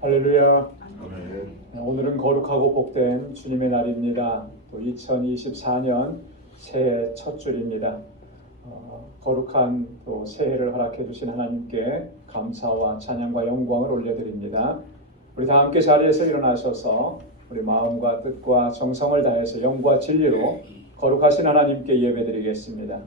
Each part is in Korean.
할렐루야. 오늘은 거룩하고 복된 주님의 날입니다. 또 2024년 새해 첫 줄입니다. 거룩한 또 새해를 허락해 주신 하나님께 감사와 찬양과 영광을 올려드립니다. 우리 다 함께 자리에서 일어나셔서 우리 마음과 뜻과 정성을 다해서 영과 진리로 거룩하신 하나님께 예배드리겠습니다.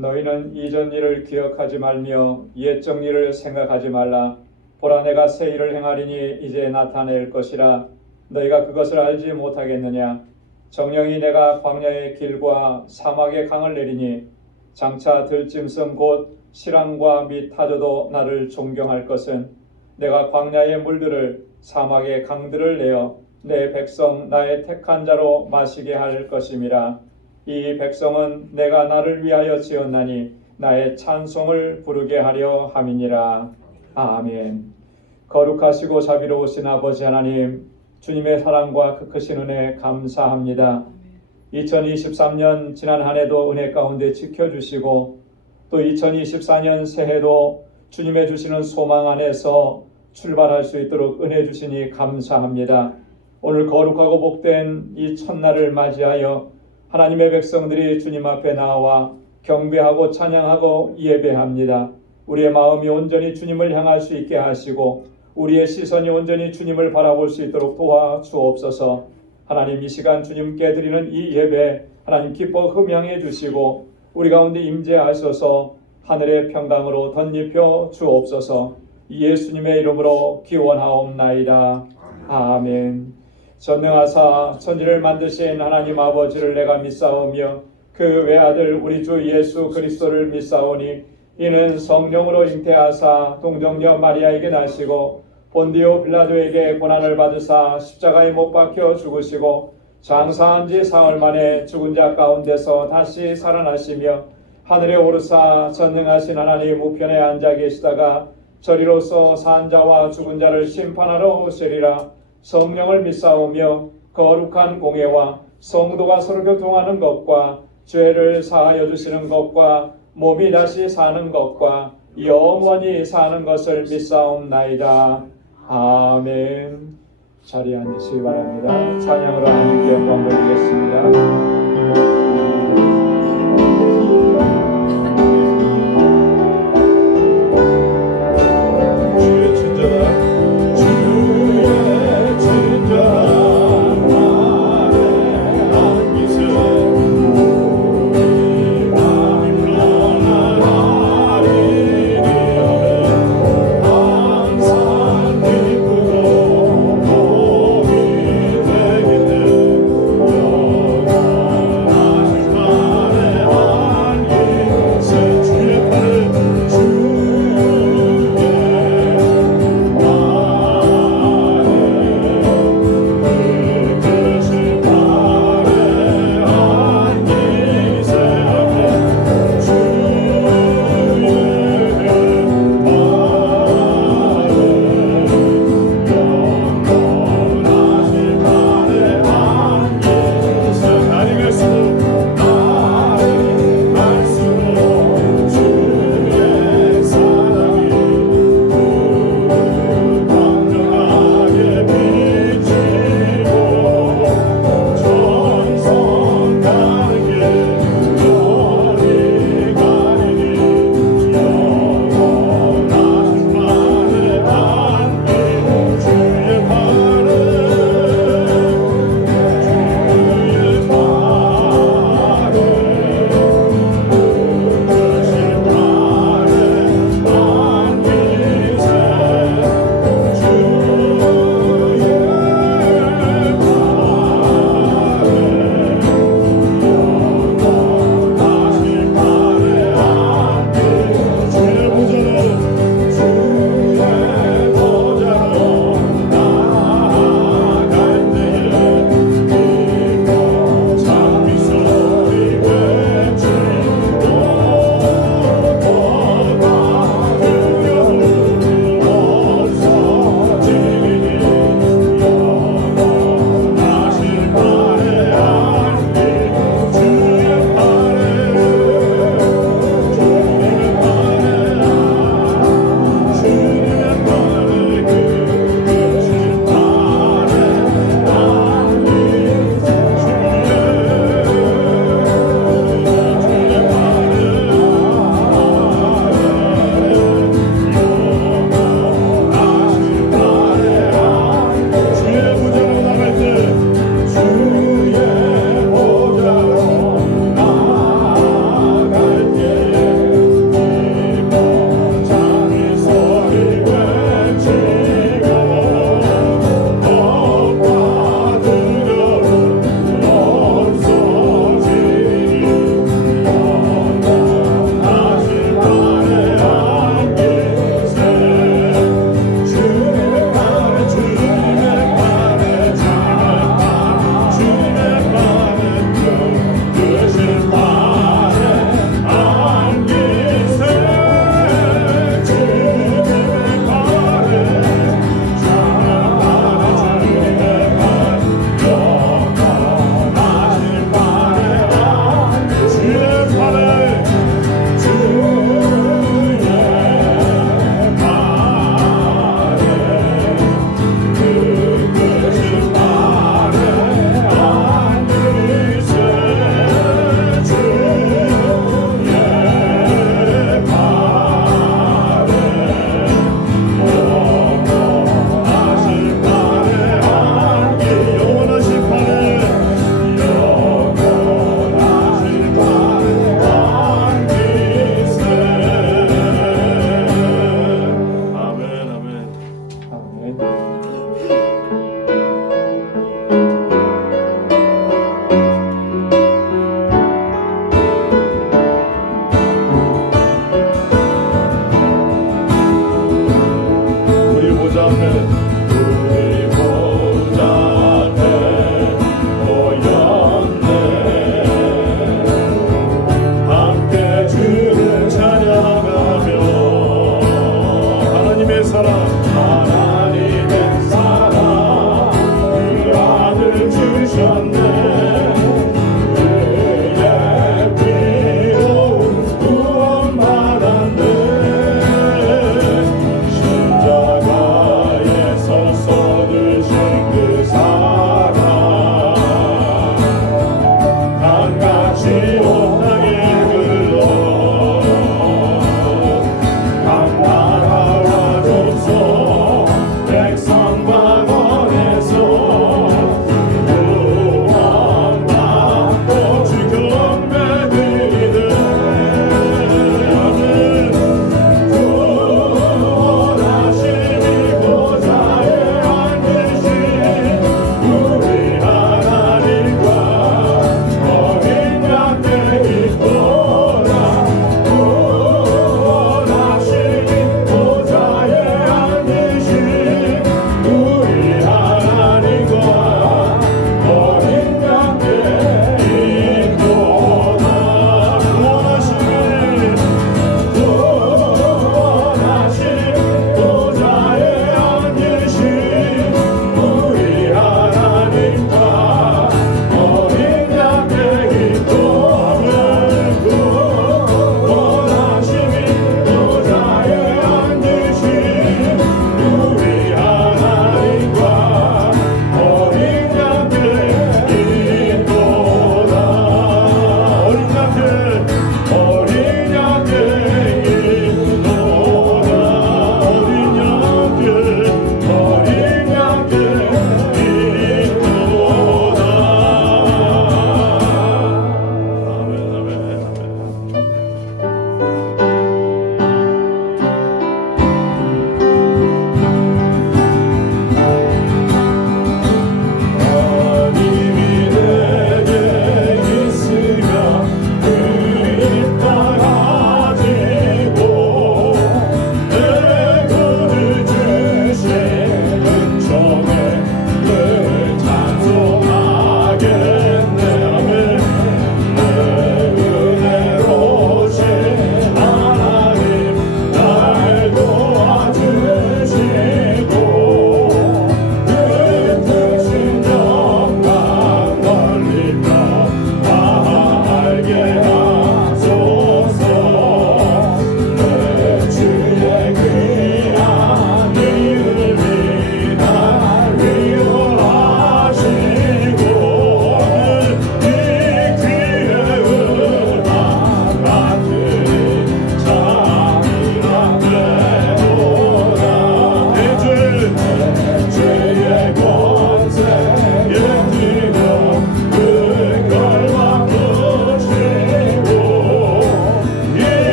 너희는 이전 일을 기억하지 말며 옛적 일을 생각하지 말라. 보라, 내가 새 일을 행하리니 이제 나타낼 것이라. 너희가 그것을 알지 못하겠느냐? 정령이 내가 광야의 길과 사막의 강을 내리니 장차 들짐승 곧 실랑과 및 타조도 나를 존경할 것은 내가 광야의 물들을 사막의 강들을 내어 내 백성 나의 택한 자로 마시게 할 것임이라. 이 백성은 내가 나를 위하여 지었나니 나의 찬송을 부르게 하려 함이니라. 아멘. 거룩하시고 자비로우신 아버지 하나님, 주님의 사랑과 그 크신 은혜 감사합니다. 2023년 지난 한 해도 은혜 가운데 지켜주시고 또 2024년 새해도 주님의 주시는 소망 안에서 출발할 수 있도록 은혜 주시니 감사합니다. 오늘 거룩하고 복된 이 첫날을 맞이하여 하나님의 백성들이 주님 앞에 나와 경배하고 찬양하고 예배합니다. 우리의 마음이 온전히 주님을 향할 수 있게 하시고 우리의 시선이 온전히 주님을 바라볼 수 있도록 도와주옵소서. 하나님, 이 시간 주님께 드리는 이 예배 하나님 기뻐 흠양해 주시고 우리 가운데 임재하셔서 하늘의 평강으로 덧입혀 주옵소서. 예수님의 이름으로 기원하옵나이다. 아멘. 전능하사 천지를 만드신 하나님 아버지를 내가 믿사오며 그 외아들 우리 주 예수 그리스도를 믿사오니 이는 성령으로 잉태하사 동정녀 마리아에게 나시고 본디오 빌라도에게 고난을 받으사 십자가에 못 박혀 죽으시고 장사한 지 사흘 만에 죽은 자 가운데서 다시 살아나시며 하늘에 오르사 전능하신 하나님 우편에 앉아 계시다가 저리로서 산 자와 죽은 자를 심판하러 오시리라. 성령을 믿사오며 거룩한 공예와 성도가 서로 교통하는 것과 죄를 사하여 주시는 것과 몸이 다시 사는 것과 영원히 사는 것을 믿사옵나이다. 아멘. 자리에 앉으시기 바랍니다. 찬양으로 하나님께 영광 돌리겠습니다.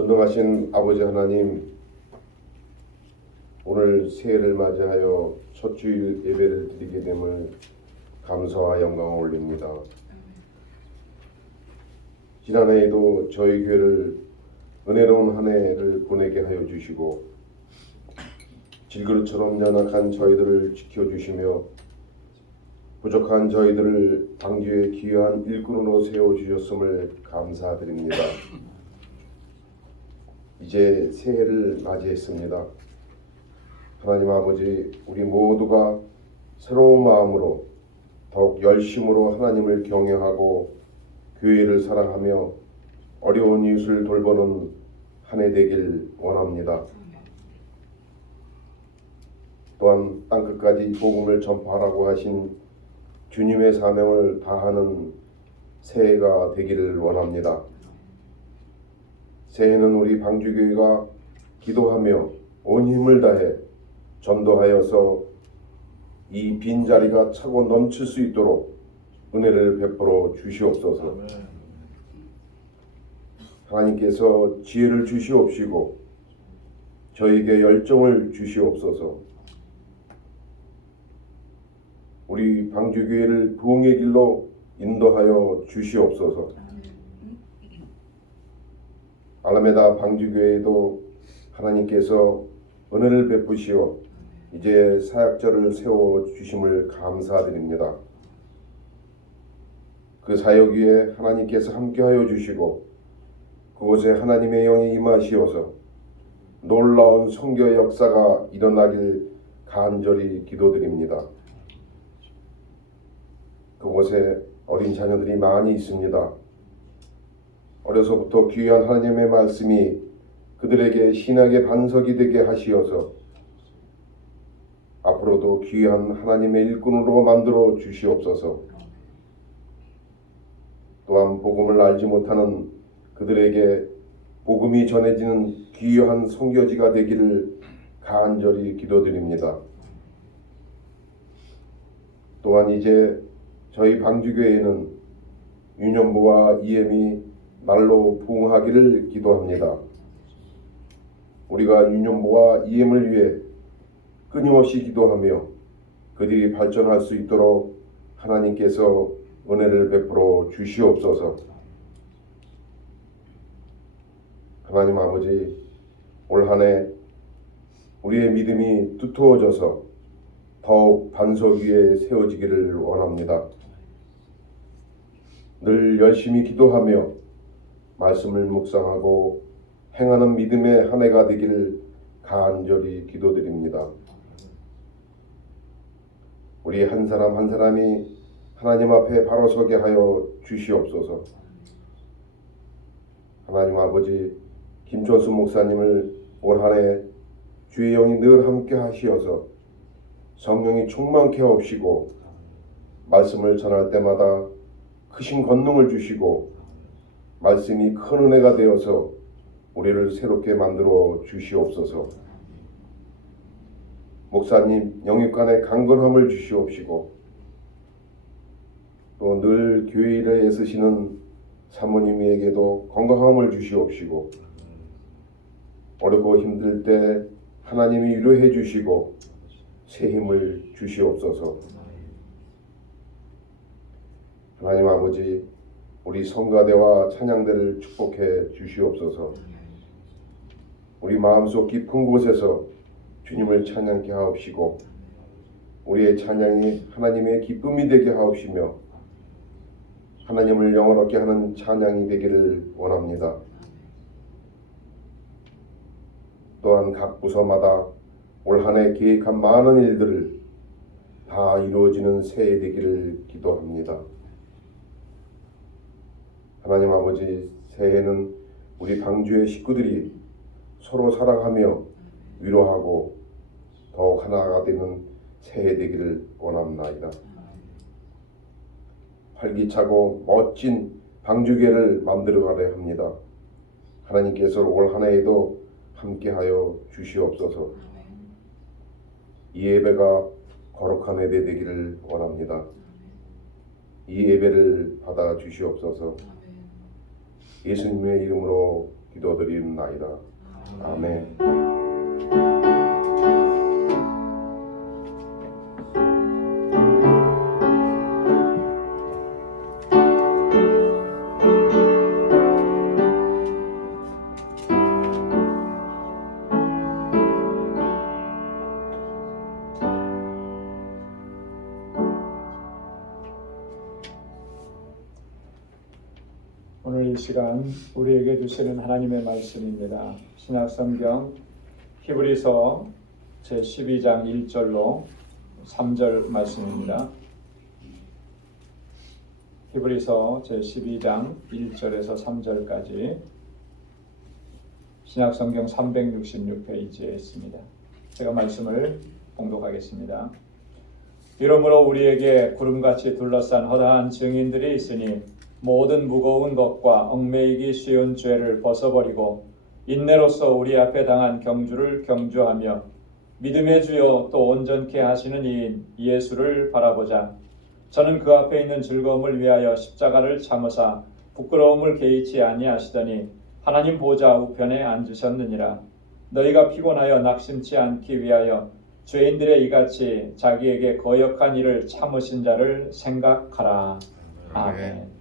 전능하신 아버지 하나님, 오늘 새해를 맞이하여 첫 주일 예배를 드리게 됨을 감사와 영광을 올립니다. 지난해에도 저희 교회를 은혜로운 한 해를 보내게 하여 주시고 질그릇처럼 연약한 저희들을 지켜주시며 부족한 저희들을 방주의 귀한 일꾼으로 세워주셨음을 감사드립니다. 이제 새해를 맞이했습니다. 하나님 아버지, 우리 모두가 새로운 마음으로 더욱 열심으로 하나님을 경외하고 교회를 사랑하며 어려운 이웃을 돌보는 한 해 되길 원합니다. 또한 땅끝까지 복음을 전파하라고 하신 주님의 사명을 다하는 새해가 되기를 원합니다. 새해는 우리 방주교회가 기도하며 온 힘을 다해 전도하여서 이 빈자리가 차고 넘칠 수 있도록 은혜를 베풀어 주시옵소서. 하나님께서 지혜를 주시옵시고 저에게 열정을 주시옵소서. 우리 방주교회를 부흥의 길로 인도하여 주시옵소서. 알라메다 방주교회에도 하나님께서 은혜를 베푸시어 이제 사역자를 세워주심을 감사드립니다. 그 사역 위에 하나님께서 함께하여 주시고 그곳에 하나님의 영이 임하시어서 놀라운 선교의 역사가 일어나길 간절히 기도드립니다. 그곳에 어린 자녀들이 많이 있습니다. 어려서부터 귀한 하나님의 말씀이 그들에게 신학의 반석이 되게 하시어서 앞으로도 귀한 하나님의 일꾼으로 만들어 주시옵소서. 또한 복음을 알지 못하는 그들에게 복음이 전해지는 귀한 선교지가 되기를 간절히 기도드립니다. 또한 이제 저희 방주교회에는 유년부와 이엠이 날로 부흥하기를 기도합니다. 우리가 유년부와 이엠을 위해 끊임없이 기도하며 그들이 발전할 수 있도록 하나님께서 은혜를 베풀어 주시옵소서. 하나님 아버지, 올 한 해 우리의 믿음이 두터워져서 더욱 반석 위에 세워지기를 원합니다. 늘 열심히 기도하며 말씀을 묵상하고 행하는 믿음의 한 해가 되기를 간절히 기도드립니다. 우리 한 사람 한 사람이 하나님 앞에 바로 서게 하여 주시옵소서. 하나님 아버지, 김천수 목사님을 올 한 해 주의 영이 늘 함께 하시어서 성령이 충만케 하옵시고 말씀을 전할 때마다 크신 권능을 주시고 말씀이 큰 은혜가 되어서 우리를 새롭게 만들어 주시옵소서. 목사님 영육간의 강건함을 주시옵시고 또 늘 교회 일에 애쓰시는 사모님에게도 건강함을 주시옵시고 어렵고 힘들 때 하나님이 위로해 주시고 새 힘을 주시옵소서. 하나님 아버지, 우리 성가대와 찬양대를 축복해 주시옵소서. 우리 마음속 깊은 곳에서 주님을 찬양케 하옵시고 우리의 찬양이 하나님의 기쁨이 되게 하옵시며 하나님을 영원하게 하는 찬양이 되기를 원합니다. 또한 각 부서마다 올 한 해 계획한 많은 일들을 다 이루어지는 새해 되기를 기도합니다. 하나님 아버지, 새해는 우리 방주의 식구들이 서로 사랑하며 위로하고 더욱 하나가 되는 새해 되기를 원합니다. 활기차고 멋진 방주교회를 만들어가려 합니다. 하나님께서 올 한 해에도 함께하여 주시옵소서. 이 예배가 거룩한 예배 되기를 원합니다. 이 예배를 받아 주시옵소서. 예수님의 이름으로 기도드리나이다. 아멘. 오늘 이 시간 우리에게 주시는 하나님의 말씀입니다. 신약성경 히브리서 제12장 1절로 3절 말씀입니다. 히브리서 제12장 1절에서 3절까지 신약성경 366페이지에 있습니다. 제가 말씀을 봉독하겠습니다. 이러므로 우리에게 구름같이 둘러싼 허다한 증인들이 있으니 모든 무거운 것과 얽매이기 쉬운 죄를 벗어버리고 인내로서 우리 앞에 당한 경주를 경주하며 믿음의 주요 또 온전케 하시는 이인 예수를 바라보자. 저는 그 앞에 있는 즐거움을 위하여 십자가를 참으사 부끄러움을 개의치 아니하시더니 하나님 보좌 우편에 앉으셨느니라. 너희가 피곤하여 낙심치 않기 위하여 죄인들의 이같이 자기에게 거역한 일을 참으신 자를 생각하라. 아멘.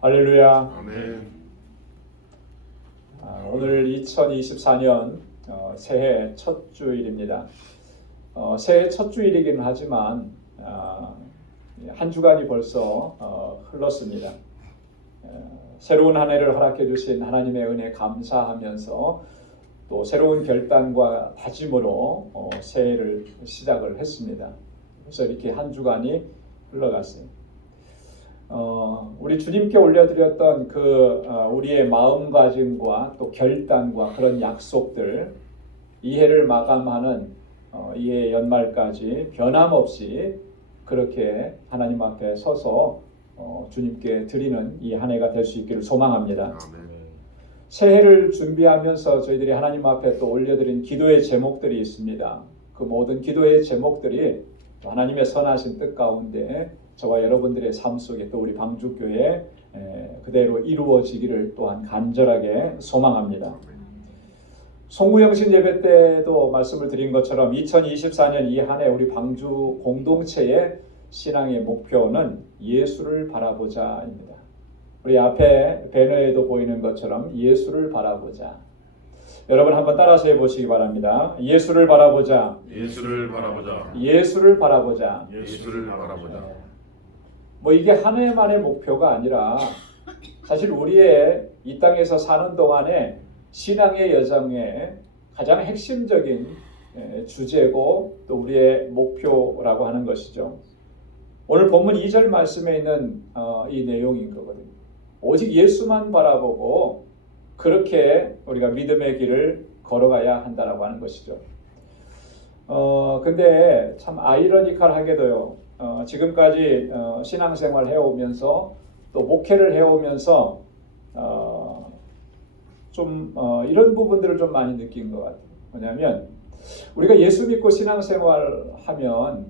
할렐루야. 아멘. 오늘 2024년 새해 첫 주일입니다. 새해 첫 주일이긴 하지만 한 주간이 벌써 흘렀습니다. 새로운 한 해를 허락해 주신 하나님의 은혜 감사하면서 또 새로운 결단과 다짐으로 새해를 시작을 했습니다. 그래서 이렇게 한 주간이 흘러갔어요. 우리 주님께 올려드렸던 우리의 마음가짐과 또 결단과 그런 약속들, 이 해를 마감하는 이 해 연말까지 변함없이 그렇게 하나님 앞에 서서 주님께 드리는 이 한 해가 될 수 있기를 소망합니다. 아멘. 새해를 준비하면서 저희들이 하나님 앞에 또 올려드린 기도의 제목들이 있습니다. 그 모든 기도의 제목들이 하나님의 선하신 뜻 가운데 저와 여러분들의 삶 속에 또 우리 방주교회 그대로 이루어지기를 또한 간절하게 소망합니다. 송구영신 예배 때도 말씀을 드린 것처럼 2024년 이 한 해 우리 방주 공동체의 신앙의 목표는 예수를 바라보자입니다. 우리 앞에 배너에도 보이는 것처럼 예수를 바라보자. 여러분 한번 따라서 해보시기 바랍니다. 예수를 바라보자. 예수를 바라보자. 예수를 바라보자. 예수를 바라보자. 이게 한 해만의 목표가 아니라 사실 우리의 이 땅에서 사는 동안에 신앙의 여정의 가장 핵심적인 주제고 또 우리의 목표라고 하는 것이죠. 오늘 본문 2절 말씀에 있는 이 내용인 거거든요. 오직 예수만 바라보고 그렇게 우리가 믿음의 길을 걸어가야 한다라고 하는 것이죠. 근데 참 아이러니컬하게도요. 지금까지 신앙생활 해오면서 또 목회를 해오면서 이런 부분들을 좀 많이 느낀 것 같아요. 뭐냐면 우리가 예수 믿고 신앙생활 하면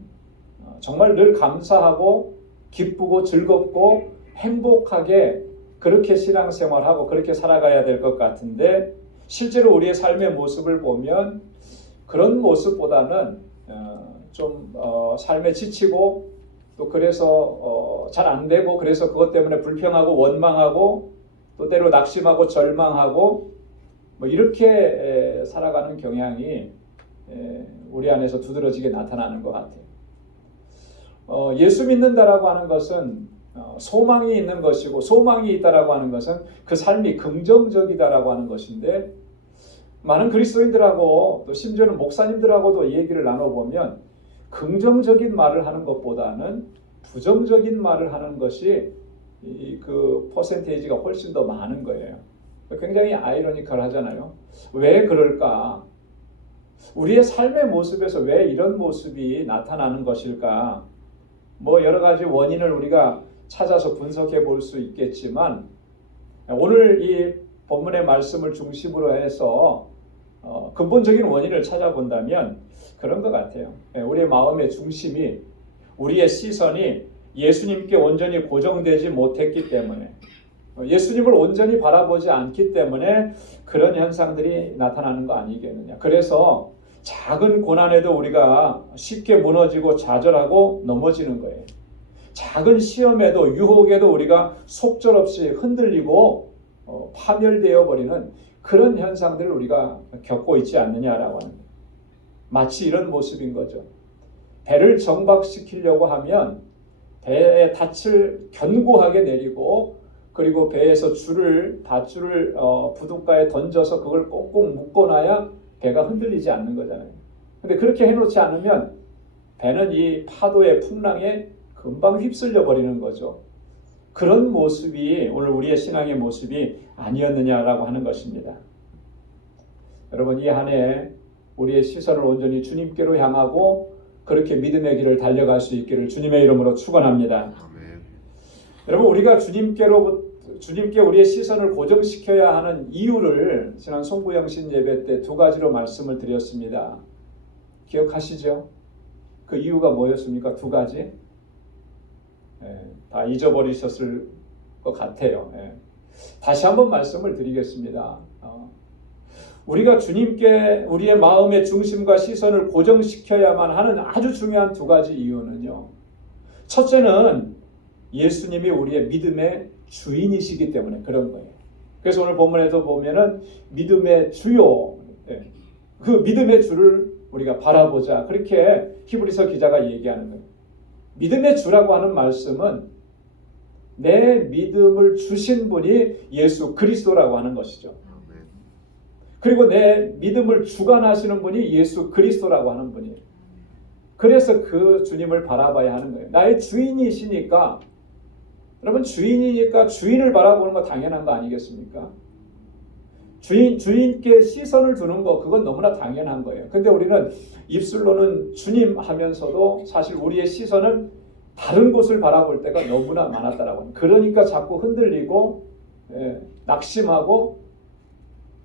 정말 늘 감사하고 기쁘고 즐겁고 행복하게 그렇게 신앙생활하고 그렇게 살아가야 될 것 같은데 실제로 우리의 삶의 모습을 보면 그런 모습보다는 삶에 지치고 또 그래서 잘 안 되고 그래서 그것 때문에 불평하고 원망하고 또 때로 낙심하고 절망하고 이렇게 살아가는 경향이 우리 안에서 두드러지게 나타나는 것 같아요. 예수 믿는다라고 하는 것은 소망이 있는 것이고 소망이 있다라고 하는 것은 그 삶이 긍정적이다라고 하는 것인데 많은 그리스도인들하고 또 심지어는 목사님들하고도 이 얘기를 나눠보면 긍정적인 말을 하는 것보다는 부정적인 말을 하는 것이 그 퍼센테이지가 훨씬 더 많은 거예요. 굉장히 아이러니컬 하잖아요. 왜 그럴까? 우리의 삶의 모습에서 왜 이런 모습이 나타나는 것일까? 여러 가지 원인을 우리가 찾아서 분석해 볼 수 있겠지만 오늘 이 본문의 말씀을 중심으로 해서 근본적인 원인을 찾아본다면 그런 것 같아요. 우리의 마음의 중심이 우리의 시선이 예수님께 온전히 고정되지 못했기 때문에 예수님을 온전히 바라보지 않기 때문에 그런 현상들이 나타나는 거 아니겠느냐. 그래서 작은 고난에도 우리가 쉽게 무너지고 좌절하고 넘어지는 거예요. 작은 시험에도 유혹에도 우리가 속절없이 흔들리고 파멸되어 버리는 그런 현상들을 우리가 겪고 있지 않느냐라고 하는 거예요. 마치 이런 모습인 거죠. 배를 정박시키려고 하면 배의 닻을 견고하게 내리고 그리고 배에서 밧줄을 부둣가에 던져서 그걸 꽁꽁 묶어놔야 배가 흔들리지 않는 거잖아요. 근데 그렇게 해놓지 않으면 배는 이 파도의 풍랑에 금방 휩쓸려 버리는 거죠. 그런 모습이 오늘 우리의 신앙의 모습이 아니었느냐라고 하는 것입니다. 여러분, 이 한 해 우리의 시선을 온전히 주님께로 향하고 그렇게 믿음의 길을 달려갈 수 있기를 주님의 이름으로 축원합니다. 아멘. 여러분, 우리가 주님께 우리의 시선을 고정시켜야 하는 이유를 지난 송구영신 예배 때 두 가지로 말씀을 드렸습니다. 기억하시죠? 그 이유가 뭐였습니까? 두 가지? 다 잊어버리셨을 것 같아요. 다시 한번 말씀을 드리겠습니다. 우리가 주님께 우리의 마음의 중심과 시선을 고정시켜야만 하는 아주 중요한 두 가지 이유는요. 첫째는 예수님이 우리의 믿음의 주인이시기 때문에 그런 거예요. 그래서 오늘 본문에도 보면은 믿음의 주요, 그 믿음의 주를 우리가 바라보자. 그렇게 히브리서 기자가 얘기하는 거예요. 믿음의 주라고 하는 말씀은 내 믿음을 주신 분이 예수 그리스도라고 하는 것이죠. 그리고 내 믿음을 주관하시는 분이 예수 그리스도라고 하는 분이에요. 그래서 그 주님을 바라봐야 하는 거예요. 나의 주인이시니까, 여러분, 주인이니까 주인을 바라보는 거 당연한 거 아니겠습니까? 주인께 시선을 두는 거, 그건 너무나 당연한 거예요. 근데 우리는 입술로는 주님 하면서도 사실 우리의 시선은 다른 곳을 바라볼 때가 너무나 많았다라고 합니다. 그러니까 자꾸 흔들리고 낙심하고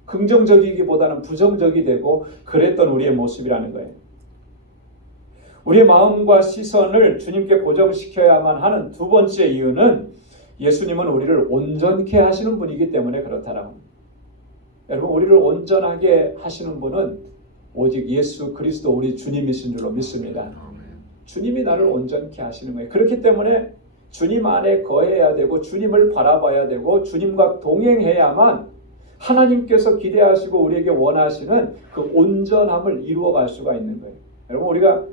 긍정적이기보다는 부정적이 되고 그랬던 우리의 모습이라는 거예요. 우리의 마음과 시선을 주님께 고정시켜야만 하는 두 번째 이유는 예수님은 우리를 온전케 하시는 분이기 때문에 그렇다라고 합니다. 여러분, 우리를 온전하게 하시는 분은 오직 예수 그리스도 우리 주님이신 줄로 믿습니다. 주님이 나를 온전케 하시는 거예요. 그렇기 때문에 주님 안에 거해야 되고 주님을 바라봐야 되고 주님과 동행해야만 하나님께서 기대하시고 우리에게 원하시는 그 온전함을 이루어갈 수가 있는 거예요. 여러분, 우리가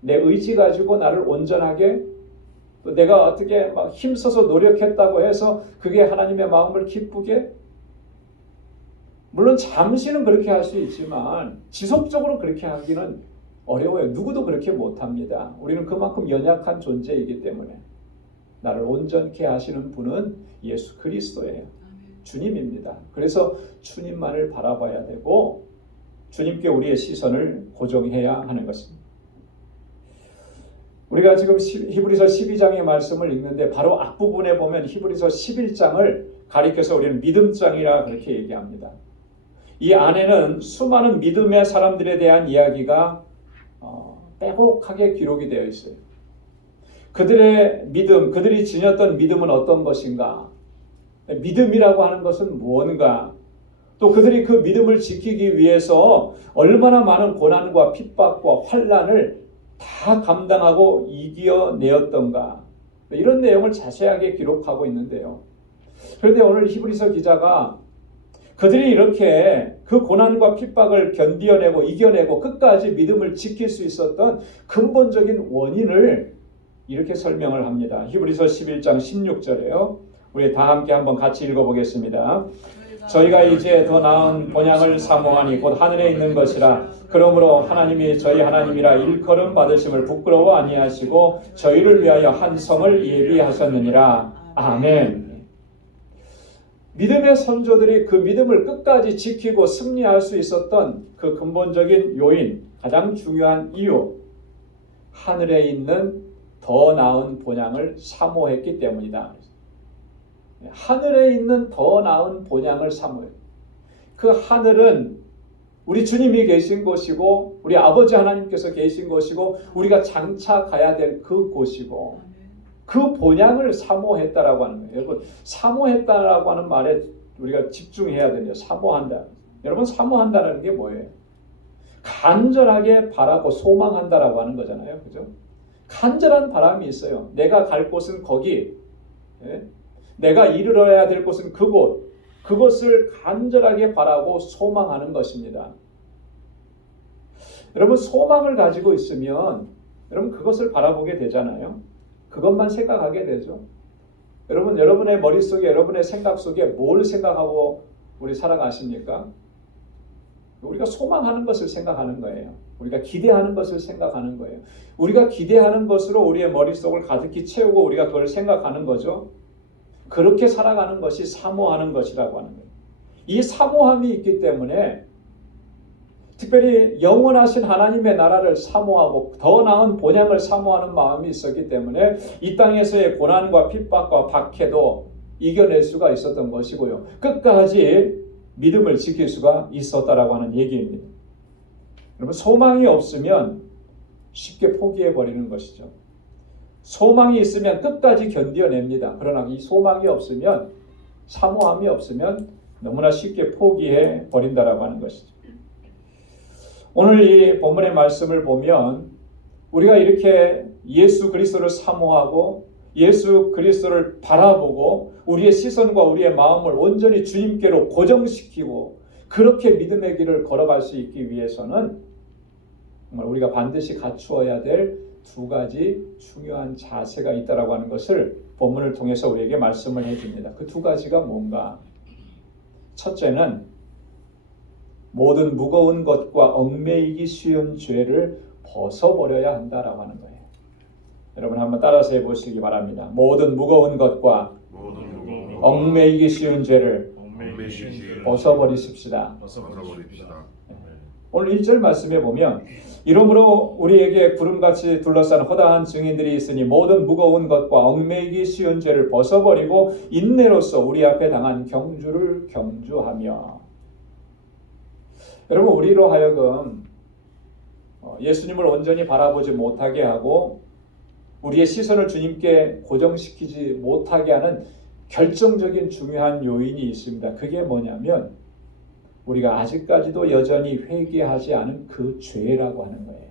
내 의지 가지고 나를 온전하게 또 내가 어떻게 막 힘써서 노력했다고 해서 그게 하나님의 마음을 기쁘게, 물론 잠시는 그렇게 할 수 있지만 지속적으로 그렇게 하기는 어려워요. 누구도 그렇게 못합니다. 우리는 그만큼 연약한 존재이기 때문에. 나를 온전케 하시는 분은 예수 그리스도예요. 주님입니다. 그래서 주님만을 바라봐야 되고 주님께 우리의 시선을 고정해야 하는 것입니다. 우리가 지금 히브리서 12장의 말씀을 읽는데 바로 앞부분에 보면 히브리서 11장을 가리켜서 우리는 믿음장이라 그렇게 얘기합니다. 이 안에는 수많은 믿음의 사람들에 대한 이야기가 빼곡하게 기록이 되어 있어요. 그들의 믿음, 그들이 지녔던 믿음은 어떤 것인가? 믿음이라고 하는 것은 무언가? 또 그들이 그 믿음을 지키기 위해서 얼마나 많은 고난과 핍박과 환난을 다 감당하고 이겨내었던가? 이런 내용을 자세하게 기록하고 있는데요. 그런데 오늘 히브리서 기자가 그들이 이렇게 그 고난과 핍박을 견디어내고 이겨내고 끝까지 믿음을 지킬 수 있었던 근본적인 원인을 이렇게 설명을 합니다. 히브리서 11장 16절에요. 우리 다 함께 한번 같이 읽어보겠습니다. 저희가 이제 더 나은 본향을 사모하니 곧 하늘에 있는 것이라. 그러므로 하나님이 저희 하나님이라 일컬음 받으심을 부끄러워 아니하시고 저희를 위하여 한 성을 예비하셨느니라. 아멘. 믿음의 선조들이 그 믿음을 끝까지 지키고 승리할 수 있었던 그 근본적인 요인, 가장 중요한 이유, 하늘에 있는 더 나은 본향을 사모했기 때문이다. 하늘에 있는 더 나은 본향을 사모해요. 그 하늘은 우리 주님이 계신 곳이고 우리 아버지 하나님께서 계신 곳이고 우리가 장차 가야 될 그 곳이고 그 본향을 사모했다라고 하는 거예요. 여러분, 사모했다라고 하는 말에 우리가 집중해야 됩니다. 사모한다. 여러분, 사모한다라는 게 뭐예요? 간절하게 바라고 소망한다라고 하는 거잖아요. 그죠? 간절한 바람이 있어요. 내가 갈 곳은 거기, 예? 내가 이르러야 될 곳은 그곳, 그것을 간절하게 바라고 소망하는 것입니다. 여러분, 소망을 가지고 있으면 여러분 그것을 바라보게 되잖아요. 그것만 생각하게 되죠. 여러분, 여러분의 머릿속에, 여러분의 생각 속에 뭘 생각하고 우리 살아가십니까? 우리가 소망하는 것을 생각하는 거예요. 우리가 기대하는 것을 생각하는 거예요. 우리가 기대하는 것으로 우리의 머릿속을 가득히 채우고 우리가 그걸 생각하는 거죠. 그렇게 살아가는 것이 사모하는 것이라고 하는 거예요. 이 사모함이 있기 때문에 특별히 영원하신 하나님의 나라를 사모하고 더 나은 본향을 사모하는 마음이 있었기 때문에 이 땅에서의 고난과 핍박과 박해도 이겨낼 수가 있었던 것이고요. 끝까지 믿음을 지킬 수가 있었다라고 하는 얘기입니다. 여러분, 소망이 없으면 쉽게 포기해버리는 것이죠. 소망이 있으면 끝까지 견뎌냅니다. 그러나 이 소망이 없으면, 사모함이 없으면 너무나 쉽게 포기해버린다라고 하는 것이죠. 오늘 이 본문의 말씀을 보면 우리가 이렇게 예수 그리스도를 사모하고 예수 그리스도를 바라보고 우리의 시선과 우리의 마음을 온전히 주님께로 고정시키고 그렇게 믿음의 길을 걸어갈 수 있기 위해서는 정말 우리가 반드시 갖추어야 될 두 가지 중요한 자세가 있다라고 하는 것을 본문을 통해서 우리에게 말씀을 해줍니다. 그 두 가지가 뭔가? 첫째는 모든 무거운 것과 얽매이기 쉬운 죄를 벗어버려야 한다라고 하는 거예요. 여러분 한번 따라서 해보시기 바랍니다. 모든 무거운 것과 얽매이기 쉬운 죄를 벗어버리십시다. 오늘 1절 말씀에 보면 이러므로 우리에게 구름같이 둘러싼 허다한 증인들이 있으니 모든 무거운 것과 얽매이기 쉬운 죄를 벗어버리고 인내로써 우리 앞에 당한 경주를 경주하며. 여러분, 우리로 하여금 예수님을 온전히 바라보지 못하게 하고 우리의 시선을 주님께 고정시키지 못하게 하는 결정적인 중요한 요인이 있습니다. 그게 뭐냐면 우리가 아직까지도 여전히 회개하지 않은 그 죄라고 하는 거예요.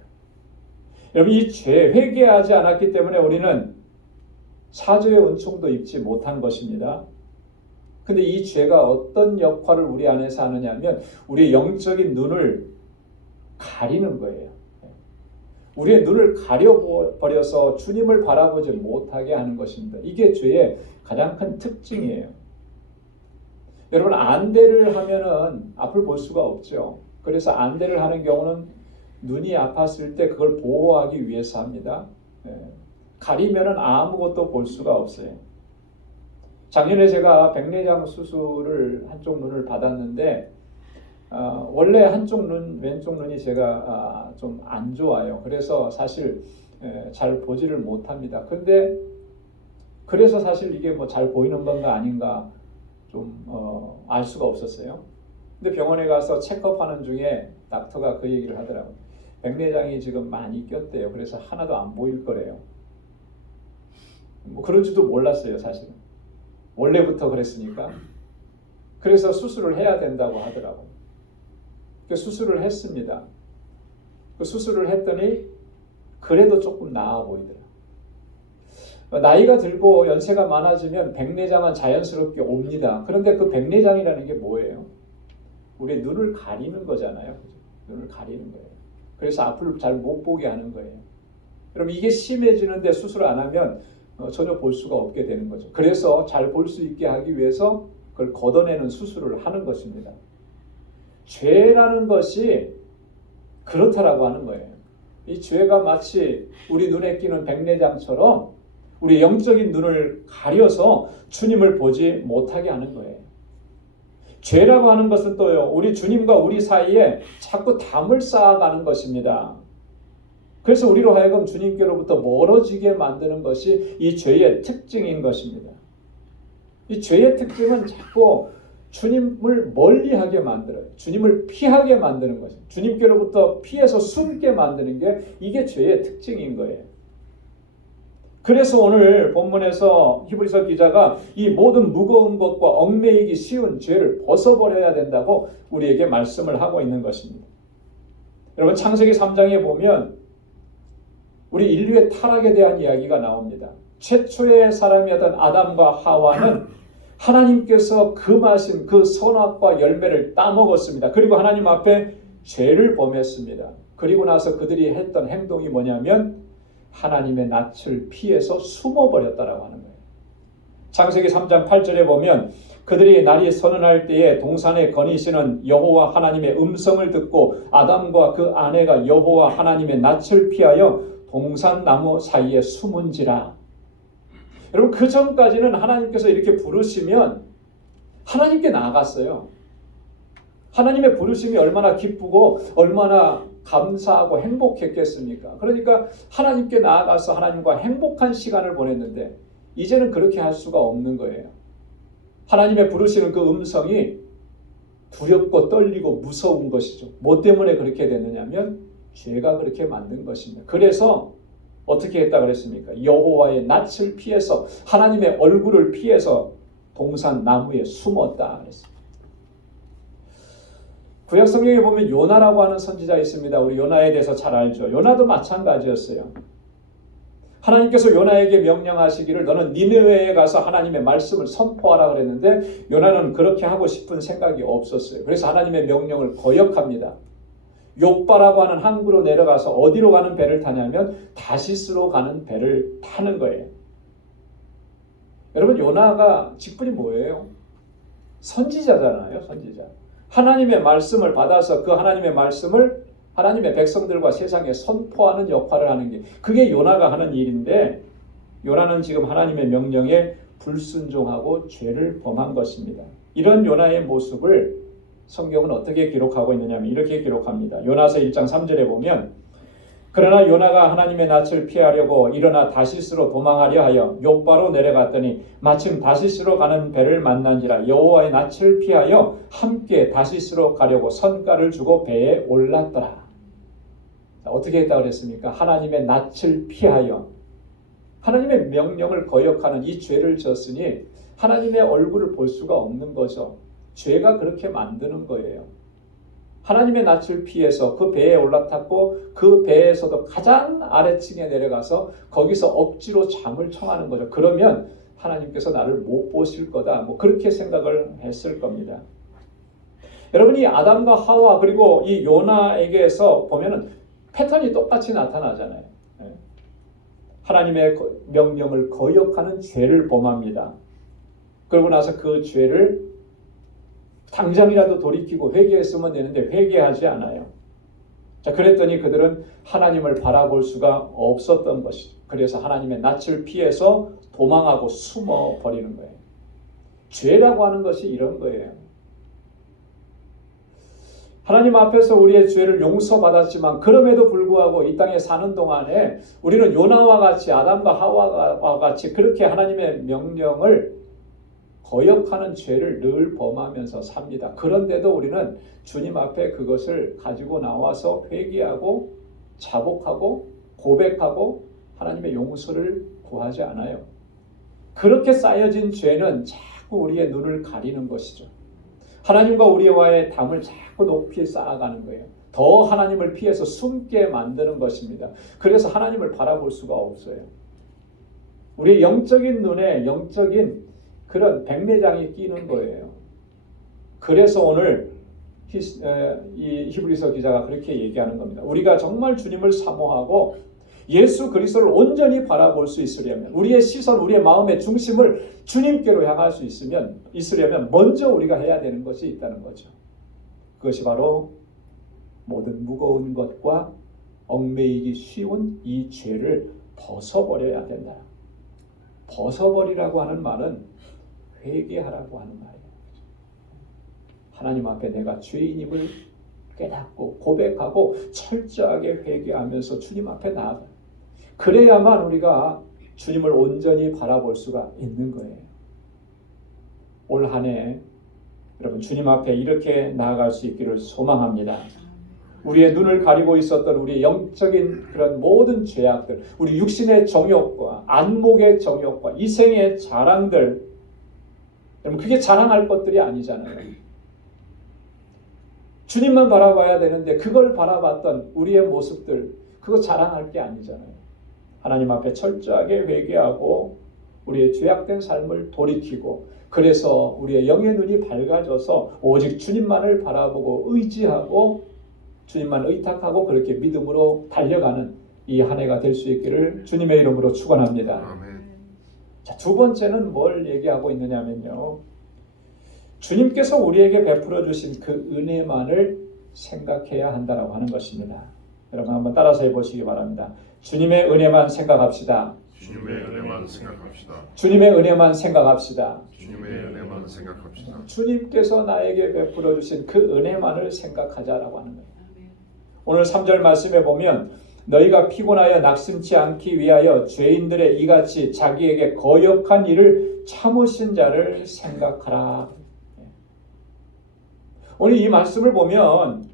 여러분, 이 죄, 회개하지 않았기 때문에 우리는 사죄의 은총도 입지 못한 것입니다. 근데 이 죄가 어떤 역할을 우리 안에서 하느냐면 우리의 영적인 눈을 가리는 거예요. 우리의 눈을 가려버려서 주님을 바라보지 못하게 하는 것입니다. 이게 죄의 가장 큰 특징이에요. 여러분, 안대를 하면은 앞을 볼 수가 없죠. 그래서 안대를 하는 경우는 눈이 아팠을 때 그걸 보호하기 위해서 합니다. 가리면은 아무것도 볼 수가 없어요. 작년에 제가 백내장 수술을 한쪽 눈을 받았는데 원래 한쪽 눈, 왼쪽 눈이 제가 좀 안 좋아요. 그래서 사실 잘 보지를 못합니다. 근데 그래서 사실 이게 뭐 잘 보이는 건가 아닌가 좀 알 수가 없었어요. 근데 병원에 가서 체크업하는 중에 닥터가 그 얘기를 하더라고요. 백내장이 지금 많이 꼈대요. 그래서 하나도 안 보일 거래요. 뭐 그런 줄도 몰랐어요, 사실은. 원래부터 그랬으니까. 그래서 수술을 해야 된다고 하더라고요. 그 수술을 했습니다. 그 수술을 했더니 그래도 조금 나아 보이더라고요. 나이가 들고 연세가 많아지면 백내장은 자연스럽게 옵니다. 그런데 그 백내장이라는 게 뭐예요? 우리의 눈을 가리는 거잖아요. 눈을 가리는 거예요. 그래서 앞을 잘 못 보게 하는 거예요. 그럼 이게 심해지는데 수술 안 하면 전혀 볼 수가 없게 되는 거죠. 그래서 잘 볼 수 있게 하기 위해서 그걸 걷어내는 수술을 하는 것입니다. 죄라는 것이 그렇다라고 하는 거예요. 이 죄가 마치 우리 눈에 끼는 백내장처럼 우리 영적인 눈을 가려서 주님을 보지 못하게 하는 거예요. 죄라고 하는 것은 또요, 우리 주님과 우리 사이에 자꾸 담을 쌓아가는 것입니다. 그래서 우리로 하여금 주님께로부터 멀어지게 만드는 것이 이 죄의 특징인 것입니다. 이 죄의 특징은 자꾸 주님을 멀리하게 만들어요. 주님을 피하게 만드는 거죠. 주님께로부터 피해서 숨게 만드는 게 이게 죄의 특징인 거예요. 그래서 오늘 본문에서 히브리서 기자가 이 모든 무거운 것과 얽매이기 쉬운 죄를 벗어버려야 된다고 우리에게 말씀을 하고 있는 것입니다. 여러분 창세기 3장에 보면 우리 인류의 타락에 대한 이야기가 나옵니다. 최초의 사람이었던 아담과 하와는 하나님께서 금하신 그 선악과 열매를 따먹었습니다. 그리고 하나님 앞에 죄를 범했습니다. 그리고 나서 그들이 했던 행동이 뭐냐면 하나님의 낯을 피해서 숨어버렸다라고 하는 거예요. 창세기 3장 8절에 보면 그들이 날이 서늘할 때에 동산에 거니시는 여호와 하나님의 음성을 듣고 아담과 그 아내가 여호와 하나님의 낯을 피하여 동산 나무 사이에 숨은지라. 여러분 그 전까지는 하나님께서 이렇게 부르시면 하나님께 나아갔어요. 하나님의 부르심이 얼마나 기쁘고 얼마나 감사하고 행복했겠습니까? 그러니까 하나님께 나아가서 하나님과 행복한 시간을 보냈는데 이제는 그렇게 할 수가 없는 거예요. 하나님의 부르시는 그 음성이 두렵고 떨리고 무서운 것이죠. 뭐 때문에 그렇게 됐느냐면 죄가 그렇게 만든 것입니다. 그래서 어떻게 했다 그랬습니까? 여호와의 낯을 피해서 하나님의 얼굴을 피해서 동산 나무에 숨었다 그랬습니다. 구약 성경에 보면 요나라고 하는 선지자 있습니다. 우리 요나에 대해서 잘 알죠. 요나도 마찬가지였어요. 하나님께서 요나에게 명령하시기를 너는 니느웨에 가서 하나님의 말씀을 선포하라 그랬는데 요나는 그렇게 하고 싶은 생각이 없었어요. 그래서 하나님의 명령을 거역합니다. 욥바라고 하는 항구로 내려가서 어디로 가는 배를 타냐면 다시스로 가는 배를 타는 거예요. 여러분 요나가 직분이 뭐예요? 선지자잖아요. 선지자. 하나님의 말씀을 받아서 그 하나님의 말씀을 하나님의 백성들과 세상에 선포하는 역할을 하는 게 그게 요나가 하는 일인데 요나는 지금 하나님의 명령에 불순종하고 죄를 범한 것입니다. 이런 요나의 모습을 성경은 어떻게 기록하고 있느냐면 이렇게 기록합니다. 요나서 1장 3절에 보면 그러나 요나가 하나님의 낯을 피하려고 일어나 다시스로 도망하려 하여 욥바로 내려갔더니 마침 다시스로 가는 배를 만난지라 여호와의 낯을 피하여 함께 다시스로 가려고 선가를 주고 배에 올랐더라. 자, 어떻게 했다고 그랬습니까? 하나님의 낯을 피하여 하나님의 명령을 거역하는 이 죄를 졌으니 하나님의 얼굴을 볼 수가 없는 거죠. 죄가 그렇게 만드는 거예요. 하나님의 낯을 피해서 그 배에 올라탔고 그 배에서도 가장 아래층에 내려가서 거기서 억지로 잠을 청하는 거죠. 그러면 하나님께서 나를 못 보실 거다. 뭐 그렇게 생각을 했을 겁니다. 여러분이 아담과 하와 그리고 이 요나에게서 보면은 패턴이 똑같이 나타나잖아요. 하나님의 명령을 거역하는 죄를 범합니다. 그러고 나서 그 죄를 당장이라도 돌이키고 회개했으면 되는데 회개하지 않아요. 자, 그랬더니 그들은 하나님을 바라볼 수가 없었던 것이죠. 그래서 하나님의 낯을 피해서 도망하고 숨어 버리는 거예요. 죄라고 하는 것이 이런 거예요. 하나님 앞에서 우리의 죄를 용서받았지만 그럼에도 불구하고 이 땅에 사는 동안에 우리는 요나와 같이 아담과 하와와 같이 그렇게 하나님의 명령을 거역하는 죄를 늘 범하면서 삽니다. 그런데도 우리는 주님 앞에 그것을 가지고 나와서 회개하고 자복하고 고백하고 하나님의 용서를 구하지 않아요. 그렇게 쌓여진 죄는 자꾸 우리의 눈을 가리는 것이죠. 하나님과 우리와의 담을 자꾸 높이 쌓아가는 거예요. 더 하나님을 피해서 숨게 만드는 것입니다. 그래서 하나님을 바라볼 수가 없어요. 우리의 영적인 눈에 영적인 그런 백내장이 끼는 거예요. 그래서 오늘 이 히브리서 기자가 그렇게 얘기하는 겁니다. 우리가 정말 주님을 사모하고 예수 그리스도를 온전히 바라볼 수 있으려면 우리의 시선, 우리의 마음의 중심을 주님께로 향할 수 있으려면 먼저 우리가 해야 되는 것이 있다는 거죠. 그것이 바로 모든 무거운 것과 얽매이기 쉬운 이 죄를 벗어버려야 된다. 벗어버리라고 하는 말은 회개하라고 하는 말이에요. 하나님 앞에 내가 죄인임을 깨닫고 고백하고 철저하게 회개하면서 주님 앞에 나아가. 그래야만 우리가 주님을 온전히 바라볼 수가 있는 거예요. 올 한 해 여러분 주님 앞에 이렇게 나아갈 수 있기를 소망합니다. 우리의 눈을 가리고 있었던 우리의 영적인 그런 모든 죄악들, 우리 육신의 정욕과 안목의 정욕과 이생의 자랑들, 여러분 그게 자랑할 것들이 아니잖아요. 주님만 바라봐야 되는데 그걸 바라봤던 우리의 모습들, 그거 자랑할 게 아니잖아요. 하나님 앞에 철저하게 회개하고 우리의 죄악된 삶을 돌이키고, 그래서 우리의 영의 눈이 밝아져서 오직 주님만을 바라보고 의지하고 주님만 의탁하고 그렇게 믿음으로 달려가는 이 한 해가 될 수 있기를 주님의 이름으로 축원합니다. 아멘. 자, 두 번째는 뭘 얘기하고 있느냐면요, 주님께서 우리에게 베풀어 주신 그 은혜만을 생각해야 한다라고 하는 것입니다. 여러분 한번 따라서 해보시기 바랍니다. 주님의 은혜만 생각합시다. 주님의 은혜만 생각합시다. 주님의 은혜만 생각합시다. 주님의 은혜만 생각합시다. 주님께서 나에게 베풀어 주신 그 은혜만을 생각하자라고 하는 거예요. 오늘 3절 말씀에 보면 너희가 피곤하여 낙심치 않기 위하여 죄인들의 이같이 자기에게 거역한 일을 참으신 자를 생각하라. 오늘 이 말씀을 보면